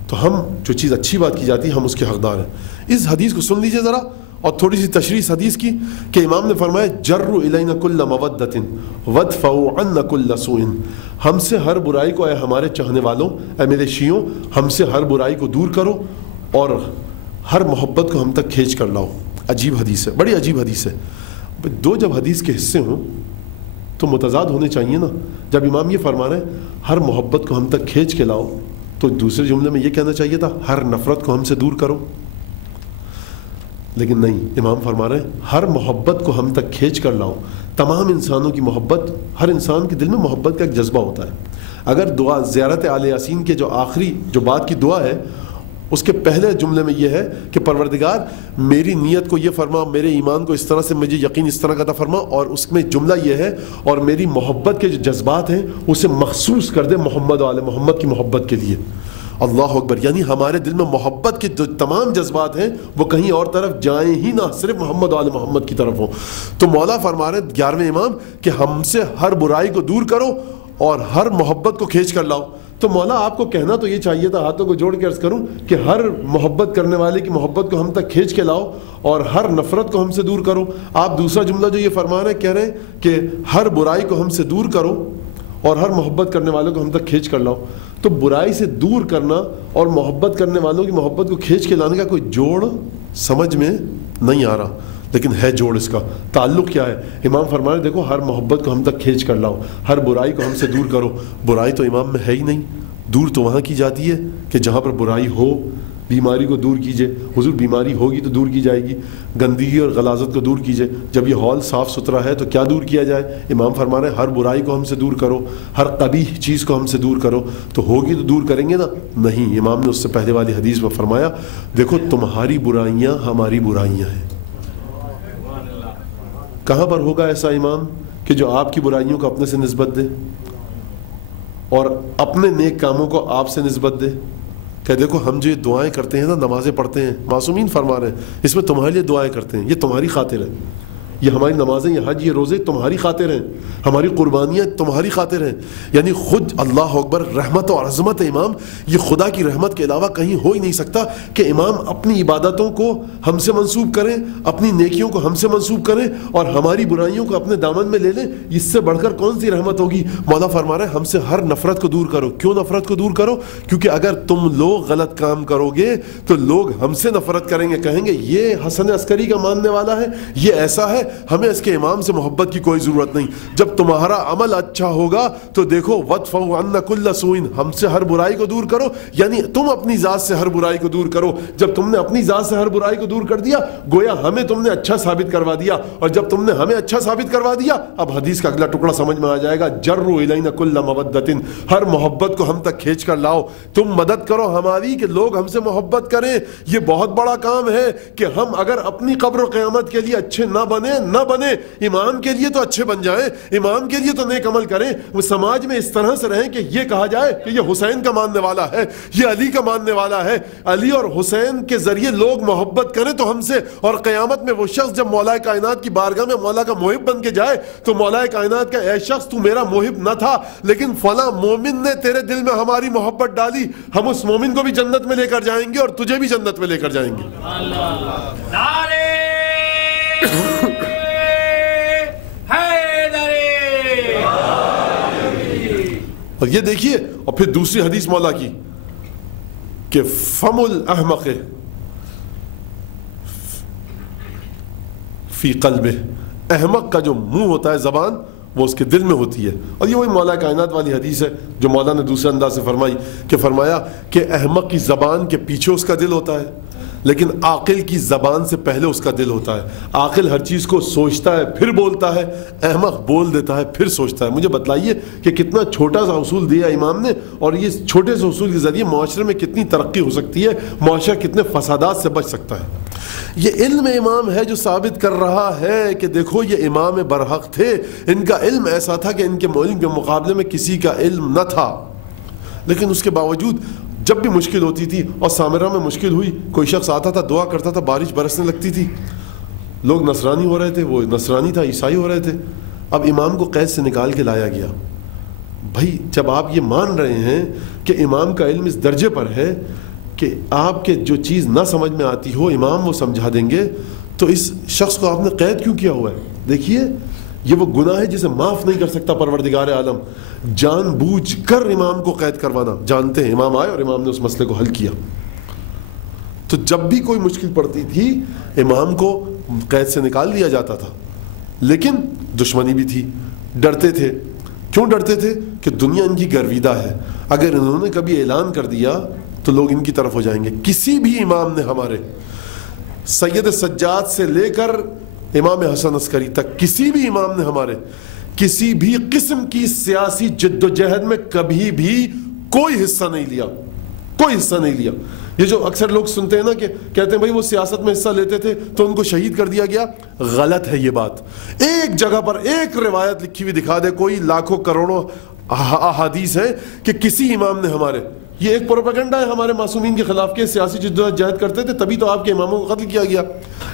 تو ہم جو چیز اچھی بات کی جاتی ہے ہم اس کے حقدار ہیں. اس حدیث کو سن لیجئے ذرا, اور تھوڑی سی تشریح حدیث کی, کہ امام نے فرمایا جروا الینا کل مودۃ وادفعوا عنا کل سوء, ہم سے ہر برائی کو, اے ہمارے چاہنے والوں, اے میرے شیعوں, ہم سے ہر برائی کو دور کرو اور ہر محبت کو ہم تک کھینچ کر لاؤ. عجیب حدیث ہے, بڑی عجیب حدیث ہے. دو جب حدیث کے حصے ہوں تو متضاد ہونے چاہیے نا. جب امام یہ فرما رہے ہیں ہر محبت کو ہم تک کھینچ کے لاؤ, تو دوسرے جملے میں یہ کہنا چاہیے تھا ہر نفرت کو ہم سے دور کرو. لیکن نہیں, امام فرما رہے ہیں ہر محبت کو ہم تک کھینچ کر لاؤ. تمام انسانوں کی محبت, ہر انسان کے دل میں محبت کا ایک جذبہ ہوتا ہے. اگر دعا زیارت آل یاسین کے جو آخری جو بات کی دعا ہے اس کے پہلے جملے میں یہ ہے کہ پروردگار میری نیت کو یہ فرما, میرے ایمان کو اس طرح سے مجھے یقین اس طرح کا عطا فرما, اور اس میں جملہ یہ ہے اور میری محبت کے جو جذبات ہیں اسے مخصوص کر دے محمد و آل محمد کی محبت کے لیے. اللہ اکبر. یعنی ہمارے دل میں محبت کے جو تمام جذبات ہیں وہ کہیں اور طرف جائیں ہی نہ, صرف محمد و آل محمد کی طرف ہوں. تو مولا فرما رہے 11ویں امام کہ ہم سے ہر برائی کو دور کرو اور ہر محبت کو کھینچ کر لاؤ. تو مولا آپ کو کہنا تو یہ چاہیے تھا, ہاتھوں کو جوڑ کے عرض کروں, کہ ہر محبت کرنے والے کی محبت کو ہم تک کھینچ کے لاؤ اور ہر نفرت کو ہم سے دور کرو. آپ دوسرا جملہ جو یہ فرما رہے ہیں, کہہ رہے ہیں کہ ہر برائی کو ہم سے دور کرو اور ہر محبت کرنے والوں کو ہم تک کھینچ کر لاؤ. تو برائی سے دور کرنا اور محبت کرنے والوں کی محبت کو کھینچ کے لانے کا کوئی جوڑ سمجھ میں نہیں آ رہا, لیکن ہے جوڑ. اس کا تعلق کیا ہے؟ امام فرما رہے دیکھو ہر محبت کو ہم تک کھینچ کر لاؤ, ہر برائی کو ہم سے دور کرو. برائی تو امام میں ہے ہی نہیں, دور تو وہاں کی جاتی ہے کہ جہاں پر برائی ہو. بیماری کو دور کیجئے, حضور بیماری ہوگی تو دور کی جائے گی. گندگی اور غلاظت کو دور کیجئے, جب یہ ہال صاف ستھرا ہے تو کیا دور کیا جائے؟ امام فرما رہے ہیں ہر برائی کو ہم سے دور کرو, ہر قبیح چیز کو ہم سے دور کرو. تو ہوگی تو دور کریں گے نا؟ نہیں. امام نے اس سے پہلے والی حدیث میں فرمایا دیکھو تمہاری برائیاں ہماری برائیاں ہیں. کہاں پر ہوگا ایسا امام کہ جو آپ کی برائیوں کو اپنے سے نسبت دے اور اپنے نیک کاموں کو آپ سے نسبت دے؟ کہ دیکھو ہم جو یہ دعائیں کرتے ہیں نا, نمازیں پڑھتے ہیں, معصومین فرما رہے ہیں اس میں تمہارے لیے دعائیں کرتے ہیں, یہ تمہاری خاطر ہے. یہ ہماری نمازیں, یہ حج, یہ روزے تمہاری خاطر ہیں, ہماری قربانیاں تمہاری خاطر ہیں. یعنی خود اللہ اکبر رحمت و عظمت امام, یہ خدا کی رحمت کے علاوہ کہیں ہو ہی نہیں سکتا کہ امام اپنی عبادتوں کو ہم سے منسوب کریں, اپنی نیکیوں کو ہم سے منسوب کریں اور ہماری برائیوں کو اپنے دامن میں لے لیں. اس سے بڑھ کر کون سی رحمت ہوگی؟ مولا فرما رہے ہیں ہم سے ہر نفرت کو دور کرو. کیوں نفرت کو دور کرو؟ کیونکہ اگر تم لوگ غلط کام کرو گے تو لوگ ہم سے نفرت کریں گے, کہیں گے یہ حسن عسکری کا ماننے والا ہے, یہ ایسا ہے, ہمیں اس کے امام سے محبت کی کوئی ضرورت نہیں. جب تمہارا عمل اچھا ہوگا تو دیکھو وَدْفَعُوا عَنَّا كُلَّ سُوءٍ، ہم سے ہر برائی کو دور کرو، یعنی تم اپنی ذات سے ہر برائی کو دور کرو. جب تم نے اپنی ذات سے ہر برائی کو دور کر دیا گویا ہمیں تم نے اچھا ثابت کروا دیا، اور جب تم نے ہمیں اچھا ثابت کروا دیا اب حدیث کا اگلا ٹکڑا سمجھ میں آ جائے گا. جروا الینا کل مودۃ، ہر محبت کو ہم تک کھینچ کر لاؤ، تم مدد کرو ہماری کہ لوگ ہم سے محبت کریں. یہ بہت بڑا کام ہے کہ ہم اگر اپنی قبر و قیامت کے لیے اچھے نہ بنے امام کے لیے تو اچھے بن جائیں، امام کے لیے تو نیک عمل کریں. وہ سماج میں اس طرح سے رہیں کہ یہ کہا جائے کہ یہ حسین کا ماننے والا ہے، یہ علی کا ماننے والا ہے، علی اور حسین کے ذریعے لوگ محبت کریں تو ہم سے. اور قیامت میں وہ شخص جب مولا کائنات کی بارگاہ میں مولا کا محب بن کے جائے تو مولا کائنات کا اے شخص تو میرا محب نہ تھا لیکن فلاں مومن نے تیرے دل میں ہماری محبت ڈالی، ہم اس مومن کو بھی جنت میں لے کر جائیں گے اور تجھے بھی جنت میں لے کر جائیں گے. اور یہ دیکھیے، اور پھر دوسری حدیث مولا کی کہ فم الاحمق فی قلبہ، احمق کا جو منہ ہوتا ہے زبان وہ اس کے دل میں ہوتی ہے. اور یہ وہی مولا کائنات والی حدیث ہے جو مولا نے دوسرے انداز سے فرمایا کہ احمق کی زبان کے پیچھے اس کا دل ہوتا ہے لیکن عاقل کی زبان سے پہلے اس کا دل ہوتا ہے. عاقل ہر چیز کو سوچتا ہے پھر بولتا ہے، احمق بول دیتا ہے پھر سوچتا ہے. مجھے بتلائیے کہ کتنا چھوٹا سا اصول دیا امام نے، اور یہ چھوٹے سے اصول کے ذریعے معاشرے میں کتنی ترقی ہو سکتی ہے، معاشرہ کتنے فسادات سے بچ سکتا ہے. یہ علم امام ہے جو ثابت کر رہا ہے کہ دیکھو یہ امام برحق تھے، ان کا علم ایسا تھا کہ ان کے علم کے مقابلے میں کسی کا علم نہ تھا. لیکن اس کے باوجود جب بھی مشکل ہوتی تھی، اور سامرہ میں مشکل ہوئی، کوئی شخص آتا تھا دعا کرتا تھا بارش برسنے لگتی تھی، لوگ نصرانی ہو رہے تھے، وہ نصرانی تھا عیسائی ہو رہے تھے. اب امام کو قید سے نکال کے لایا گیا. بھائی جب آپ یہ مان رہے ہیں کہ امام کا علم اس درجے پر ہے کہ آپ کے جو چیز نہ سمجھ میں آتی ہو امام وہ سمجھا دیں گے، تو اس شخص کو آپ نے قید کیوں کیا ہوا ہے؟ دیکھیے یہ وہ گناہ ہے جسے معاف نہیں کر سکتا پروردگار عالم. جان بوجھ کر امام کو قید کروانا، جانتے ہیں امام آئے اور امام نے اس مسئلے کو حل کیا. تو جب بھی کوئی مشکل پڑتی تھی امام کو قید سے نکال دیا جاتا تھا، لیکن دشمنی بھی تھی، ڈرتے تھے. کیوں ڈرتے تھے؟ کہ دنیا ان کی گرویدہ ہے، اگر انہوں نے کبھی اعلان کر دیا تو لوگ ان کی طرف ہو جائیں گے. کسی بھی امام نے ہمارے سید سجاد سے لے کر امام حسن عسکری تک کسی بھی امام نے ہمارے کسی بھی قسم کی سیاسی جد و جہد میں کبھی بھی کوئی حصہ نہیں لیا، کوئی حصہ نہیں لیا. یہ جو اکثر لوگ سنتے ہیں نا کہ کہتے ہیں بھائی وہ سیاست میں حصہ لیتے تھے تو ان کو شہید کر دیا گیا، غلط ہے یہ بات. ایک جگہ پر ایک روایت لکھی ہوئی دکھا دے، کوئی لاکھوں کروڑوں احادیث ہیں کہ کسی امام نے ہمارے، یہ ایک پروپیگنڈا ہے ہمارے معصومین کے خلاف کے سیاسی جدوجہد کرتے تھے تبھی تو آپ کے اماموں کو قتل کیا گیا.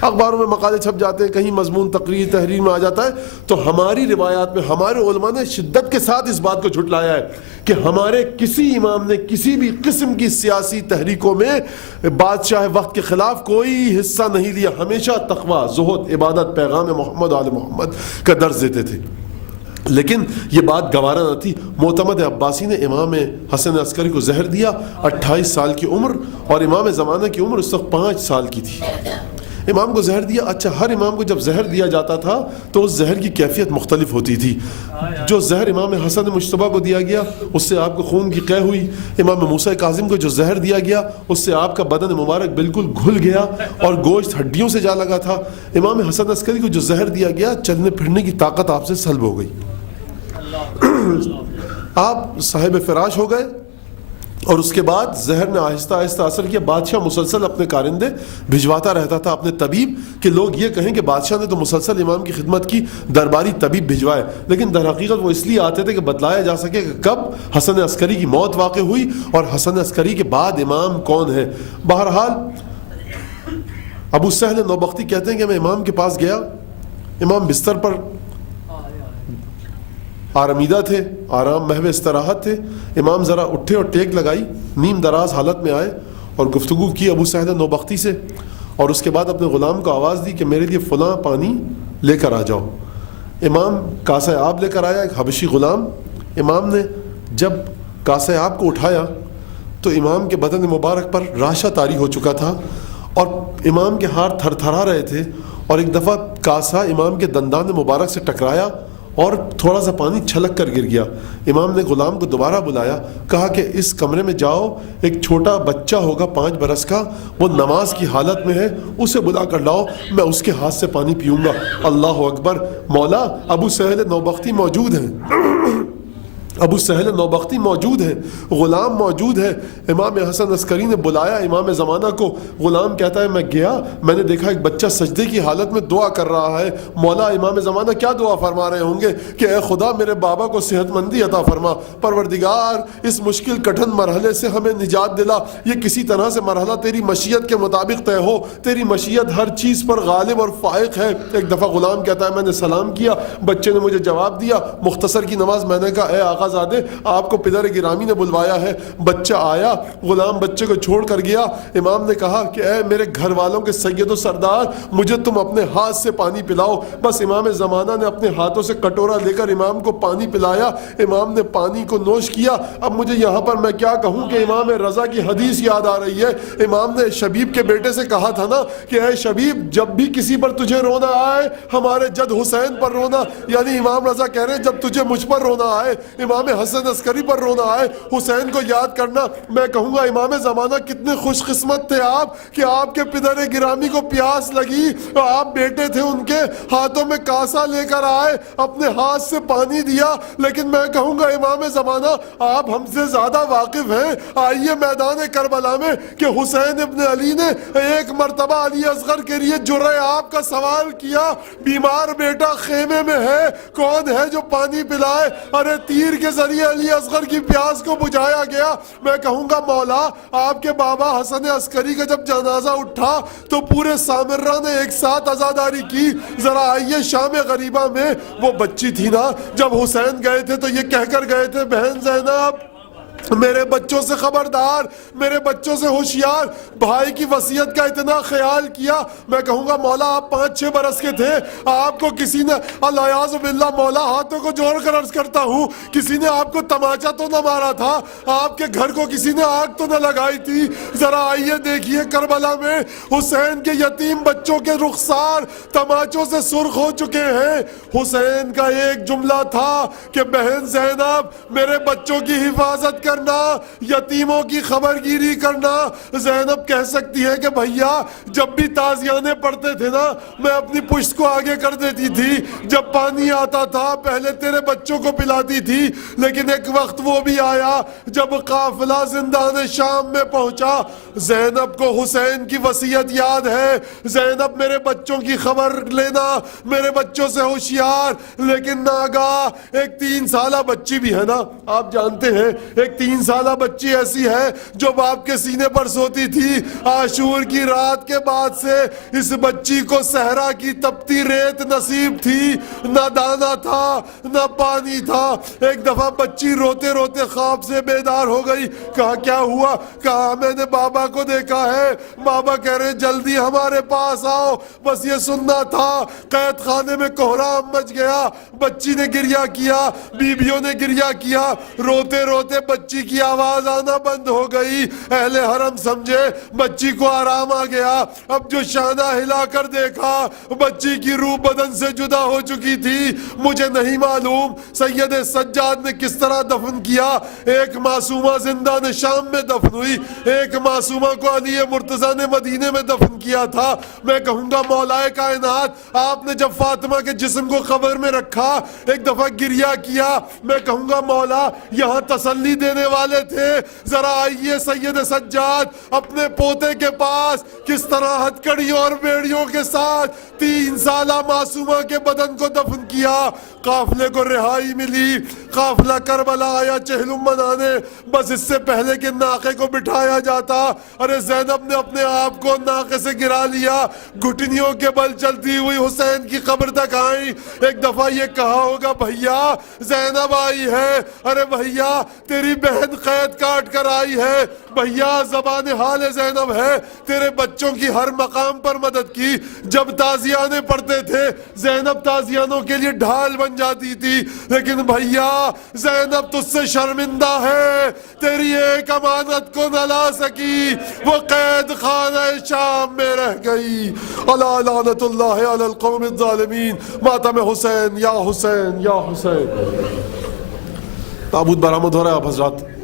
اخباروں میں مقالے چھپ جاتے ہیں، کہیں مضمون تقریر تحریر میں آ جاتا ہے. تو ہماری روایات میں ہمارے علماء نے شدت کے ساتھ اس بات کو جھٹلایا ہے کہ ہمارے کسی امام نے کسی بھی قسم کی سیاسی تحریکوں میں بادشاہ وقت کے خلاف کوئی حصہ نہیں لیا. ہمیشہ تقوی، زہد، عبادت، پیغام محمد آل محمد کا درس دیتے تھے. لیکن یہ بات گوارا نہ تھی. معتمد عباسی نے امام حسن عسکری کو زہر دیا، 28 سال کی عمر، اور امام زمانہ کی عمر اس وقت 5 سال کی تھی. امام کو زہر دیا. اچھا، ہر امام کو جب زہر دیا جاتا تھا تو اس زہر کی کیفیت مختلف ہوتی تھی. جو زہر امام حسن مجتبیٰ کو دیا گیا اس سے آپ کو خون کی قے ہوئی. امام موسیٰ کاظم کو جو زہر دیا گیا اس سے آپ کا بدن مبارک بالکل گھل گیا اور گوشت ہڈیوں سے جا لگا تھا. امام حسن عسکری کو جو زہر دیا گیا چلنے پھرنے کی طاقت آپ سے سلب ہو گئی، آپ صاحب فراش ہو گئے. اور اس کے بعد زہر نے آہستہ آہستہ اثر کیا. بادشاہ مسلسل اپنے کارندے بھجواتا رہتا تھا، اپنے طبیب، کہ لوگ یہ کہیں کہ بادشاہ نے تو مسلسل امام کی خدمت کی، درباری طبیب بھجوائے. لیکن در حقیقت وہ اس لیے آتے تھے کہ بتلایا جا سکے کہ کب حسن عسکری کی موت واقع ہوئی اور حسن عسکری کے بعد امام کون ہے. بہرحال ابو سہل نوبختی کہتے ہیں کہ میں امام کے پاس گیا، امام بستر پر آرمیدہ تھے، آرام محو استراحت تھے. امام ذرا اٹھے اور ٹیک لگائی، نیم دراز حالت میں آئے اور گفتگو کی ابو سعید نوبختی سے، اور اس کے بعد اپنے غلام کو آواز دی کہ میرے لیے فلاں پانی لے کر آ جاؤ. امام کاسہ آب لے کر آیا، ایک حبشی غلام. امام نے جب کاسہ آب کو اٹھایا تو امام کے بدن مبارک پر راشہ طاری ہو چکا تھا اور امام کے ہاتھ تھر تھرا رہے تھے اور ایک دفعہ کاسا امام کے دندان مبارک سے ٹکرایا اور تھوڑا سا پانی چھلک کر گر گیا. امام نے غلام کو دوبارہ بلایا, کہا کہ اس کمرے میں جاؤ, ایک چھوٹا بچہ ہوگا 5 برس کا, وہ نماز کی حالت میں ہے, اسے بلا کر لاؤ, میں اس کے ہاتھ سے پانی پیوں گا. اللہ اکبر. مولا ابو سہل نوبختی موجود ہیں, ابو سہل نوبختی موجود ہے, غلام موجود ہے. امام حسن عسکری نے بلایا امام زمانہ کو. غلام کہتا ہے میں گیا, میں نے دیکھا ایک بچہ سجدے کی حالت میں دعا کر رہا ہے. مولا امام زمانہ کیا دعا فرما رہے ہوں گے کہ اے خدا میرے بابا کو صحت مندی عطا فرما, پروردگار اس مشکل کٹھن مرحلے سے ہمیں نجات دلا, یہ کسی طرح سے مرحلہ تیری مشیت کے مطابق طے ہو, تیری مشیت ہر چیز پر غالب اور فائق ہے. ایک دفعہ غلام کہتا ہے میں نے سلام کیا, بچے نے مجھے جواب دیا, مختصر کی نماز. میں نے کہا اے آقا زادے آپ کو پدر گرامی نے بلوایا ہے. بچہ آیا, غلام بچے کو چھوڑ کر گیا. امام نے کہا کہ اے میرے گھر والوں کے سید و سردار, مجھے تم اپنے ہاتھ سے پانی پلاؤ. بس امام زمانہ نے اپنے ہاتھوں سے کٹورا لے کر امام کو پانی پلایا. امام نے پانی کو نوش کیا. اب مجھے یہاں پر میں کیا کہوں کہ امام رضا کی حدیث یاد آ رہی ہے. امام نے شبیب کے بیٹے سے کہا تھا نا کہ اے شبیب جب بھی کسی پر تجھے رونا آئے ہمارے جد حسین پر رونا, یعنی امام رضا کہہ رہے ہیں جب تجھے مجھ پر رونا آئے, امام حسن عسکری پر رونا آئے, حسین کو یاد کرنا. میں کہوں گا امام زمانہ کتنے خوش قسمت تھے آپ کہ آپ کے پدر گرامی کو پیاس لگی, آپ بیٹے تھے, ان کے ہاتھوں میں کاسا لے کر آئے, اپنے ہاتھ سے پانی دیا. لیکن میں کہوں گا امام زمانہ آپ ہم سے زیادہ واقف ہیں. آئیے میدان کربلا میں کہ حسین ابن علی نے ایک مرتبہ علی اصغر کے لیے جرعہ آپ کا سوال کیا, بیمار بیٹا خیمے میں ہے, کون ہے جو پانی پلائے؟ ارے تیر کے ذریعے علی اصغر کی پیاس کو بجھایا گیا. میں کہوں گا مولا آپ کے بابا حسن عسکری کا جب جنازہ اٹھا تو پورے سامرہ نے ایک ساتھ عزاداری کی. ذرا آئیے شام غریبہ میں, وہ بچی تھی نا جب حسین گئے تھے تو یہ کہہ کر گئے تھے بہن زینب میرے بچوں سے خبردار, میرے بچوں سے ہوشیار, بھائی کی وصیت کا اتنا خیال کیا. میں کہوں گا مولا آپ 5-6 برس کے تھے, آپ کو کسی نے الیاذ باللہ مولا ہاتھوں کو جوڑ کر عرض کرتا ہوں کسی نے آپ کو تماچا تو نہ مارا تھا, آپ کے گھر کو کسی نے آگ تو نہ لگائی تھی. ذرا آئیے دیکھیے کربلا میں حسین کے یتیم بچوں کے رخسار تماچوں سے سرخ ہو چکے ہیں. حسین کا ایک جملہ تھا کہ بہن زینب میرے بچوں کی حفاظت کرنا, یتیموں کی خبرگیری کرنا. زینب کہہ سکتی ہے کہ بھیا جب بھی تازیانے پڑتے تھے نا میں اپنی پشت کو آگے کر دیتی تھی, جب پانی آتا تھا پہلے تیرے بچوں کو پلاتی تھی. لیکن ایک وقت وہ بھی آیا جب قافلہ زندان شام میں پہنچا. زینب کو حسین کی وصیت یاد ہے, زینب میرے بچوں کی خبر لینا, میرے بچوں سے ہوشیار. لیکن ناگاہ ایک 3 سالہ بچی بھی ہے نا, آپ جانتے ہیں ایک 3 سالہ بچی ایسی ہے جو باپ کے سینے پر سوتی تھی. عاشور کی رات کے بعد سے اس بچی کو صحرا کی تپتی ریت نصیب تھی, نہ دانا تھا نہ پانی تھا. ایک دفعہ بچی روتے روتے خواب سے بیدار ہو گئی. کہا کیا ہوا؟ کہا میں نے بابا کو دیکھا ہے. بابا کہہ رہے جلدی ہمارے پاس آؤ. بس یہ سننا تھا. قید خانے میں کوہرام مچ گیا, بچی نے گریہ کیا, بیویوں نے گریہ کیا. روتے روتے بچی کی آواز آنا بند ہو گئی. اہل حرم سمجھے بچی کو آرام آ گیا. اب جو شانہ ہلا کر دیکھا بچی کی روح بدن سے جدا ہو چکی تھی. مجھے نہیں معلوم سید سجاد نے کس طرح دفن کیا. ایک معصومہ زندان شام میں دفن ہوئی, ایک معصومہ کو علی مرتضیٰ نے مدینے میں دفن کیا تھا. میں کہوں گا مولا کائنات آپ نے جب فاطمہ کے جسم کو قبر میں رکھا ایک دفعہ گریہ کیا. میں کہوں گا مولا یہاں تسلی دینے والے تھے. ذرا آئیے سید سجاد اپنے پوتے کے پاس کس طرح ہتھکڑیوں اور بیڑیوں کے ساتھ 3 سالہ معصومہ کے بدن کو دفن کیا. قافلے کو رہائی ملی, قافلہ کربلا آیا چہلم منانے. بس اس سے پہلے کہ ناقے کو بٹھایا جاتا, ارے زینب نے اپنے آپ کو ناقے سے گرا لیا, گھٹنیوں کے بل چلتی ہوئی حسین کی قبر تک آئی. ایک دفعہ یہ کہا ہوگا بھیا زینب آئی ہے. ارے بھیا تیری بہن قید کاٹ کر آئی ہے، بھیا زبان حال زینب ہے، تیرے بچوں کی ہر مقام پر مدد کی، جب تازیانے پڑھتے تھے زینب تازیانوں کے لیے ڈھال بن جاتی تھی، لیکن بھیا زینب تجھ سے شرمندہ ہے، تیری ایک امانت کو نہ لا سکی، وہ قید خانہ شام میں رہ گئی۔ الا لعنت اللہ علی القوم الظالمین۔ ماتم حسین یا حسین یا حسین۔ تابوت برآمد ہو رہا ہے آپ حضرات۔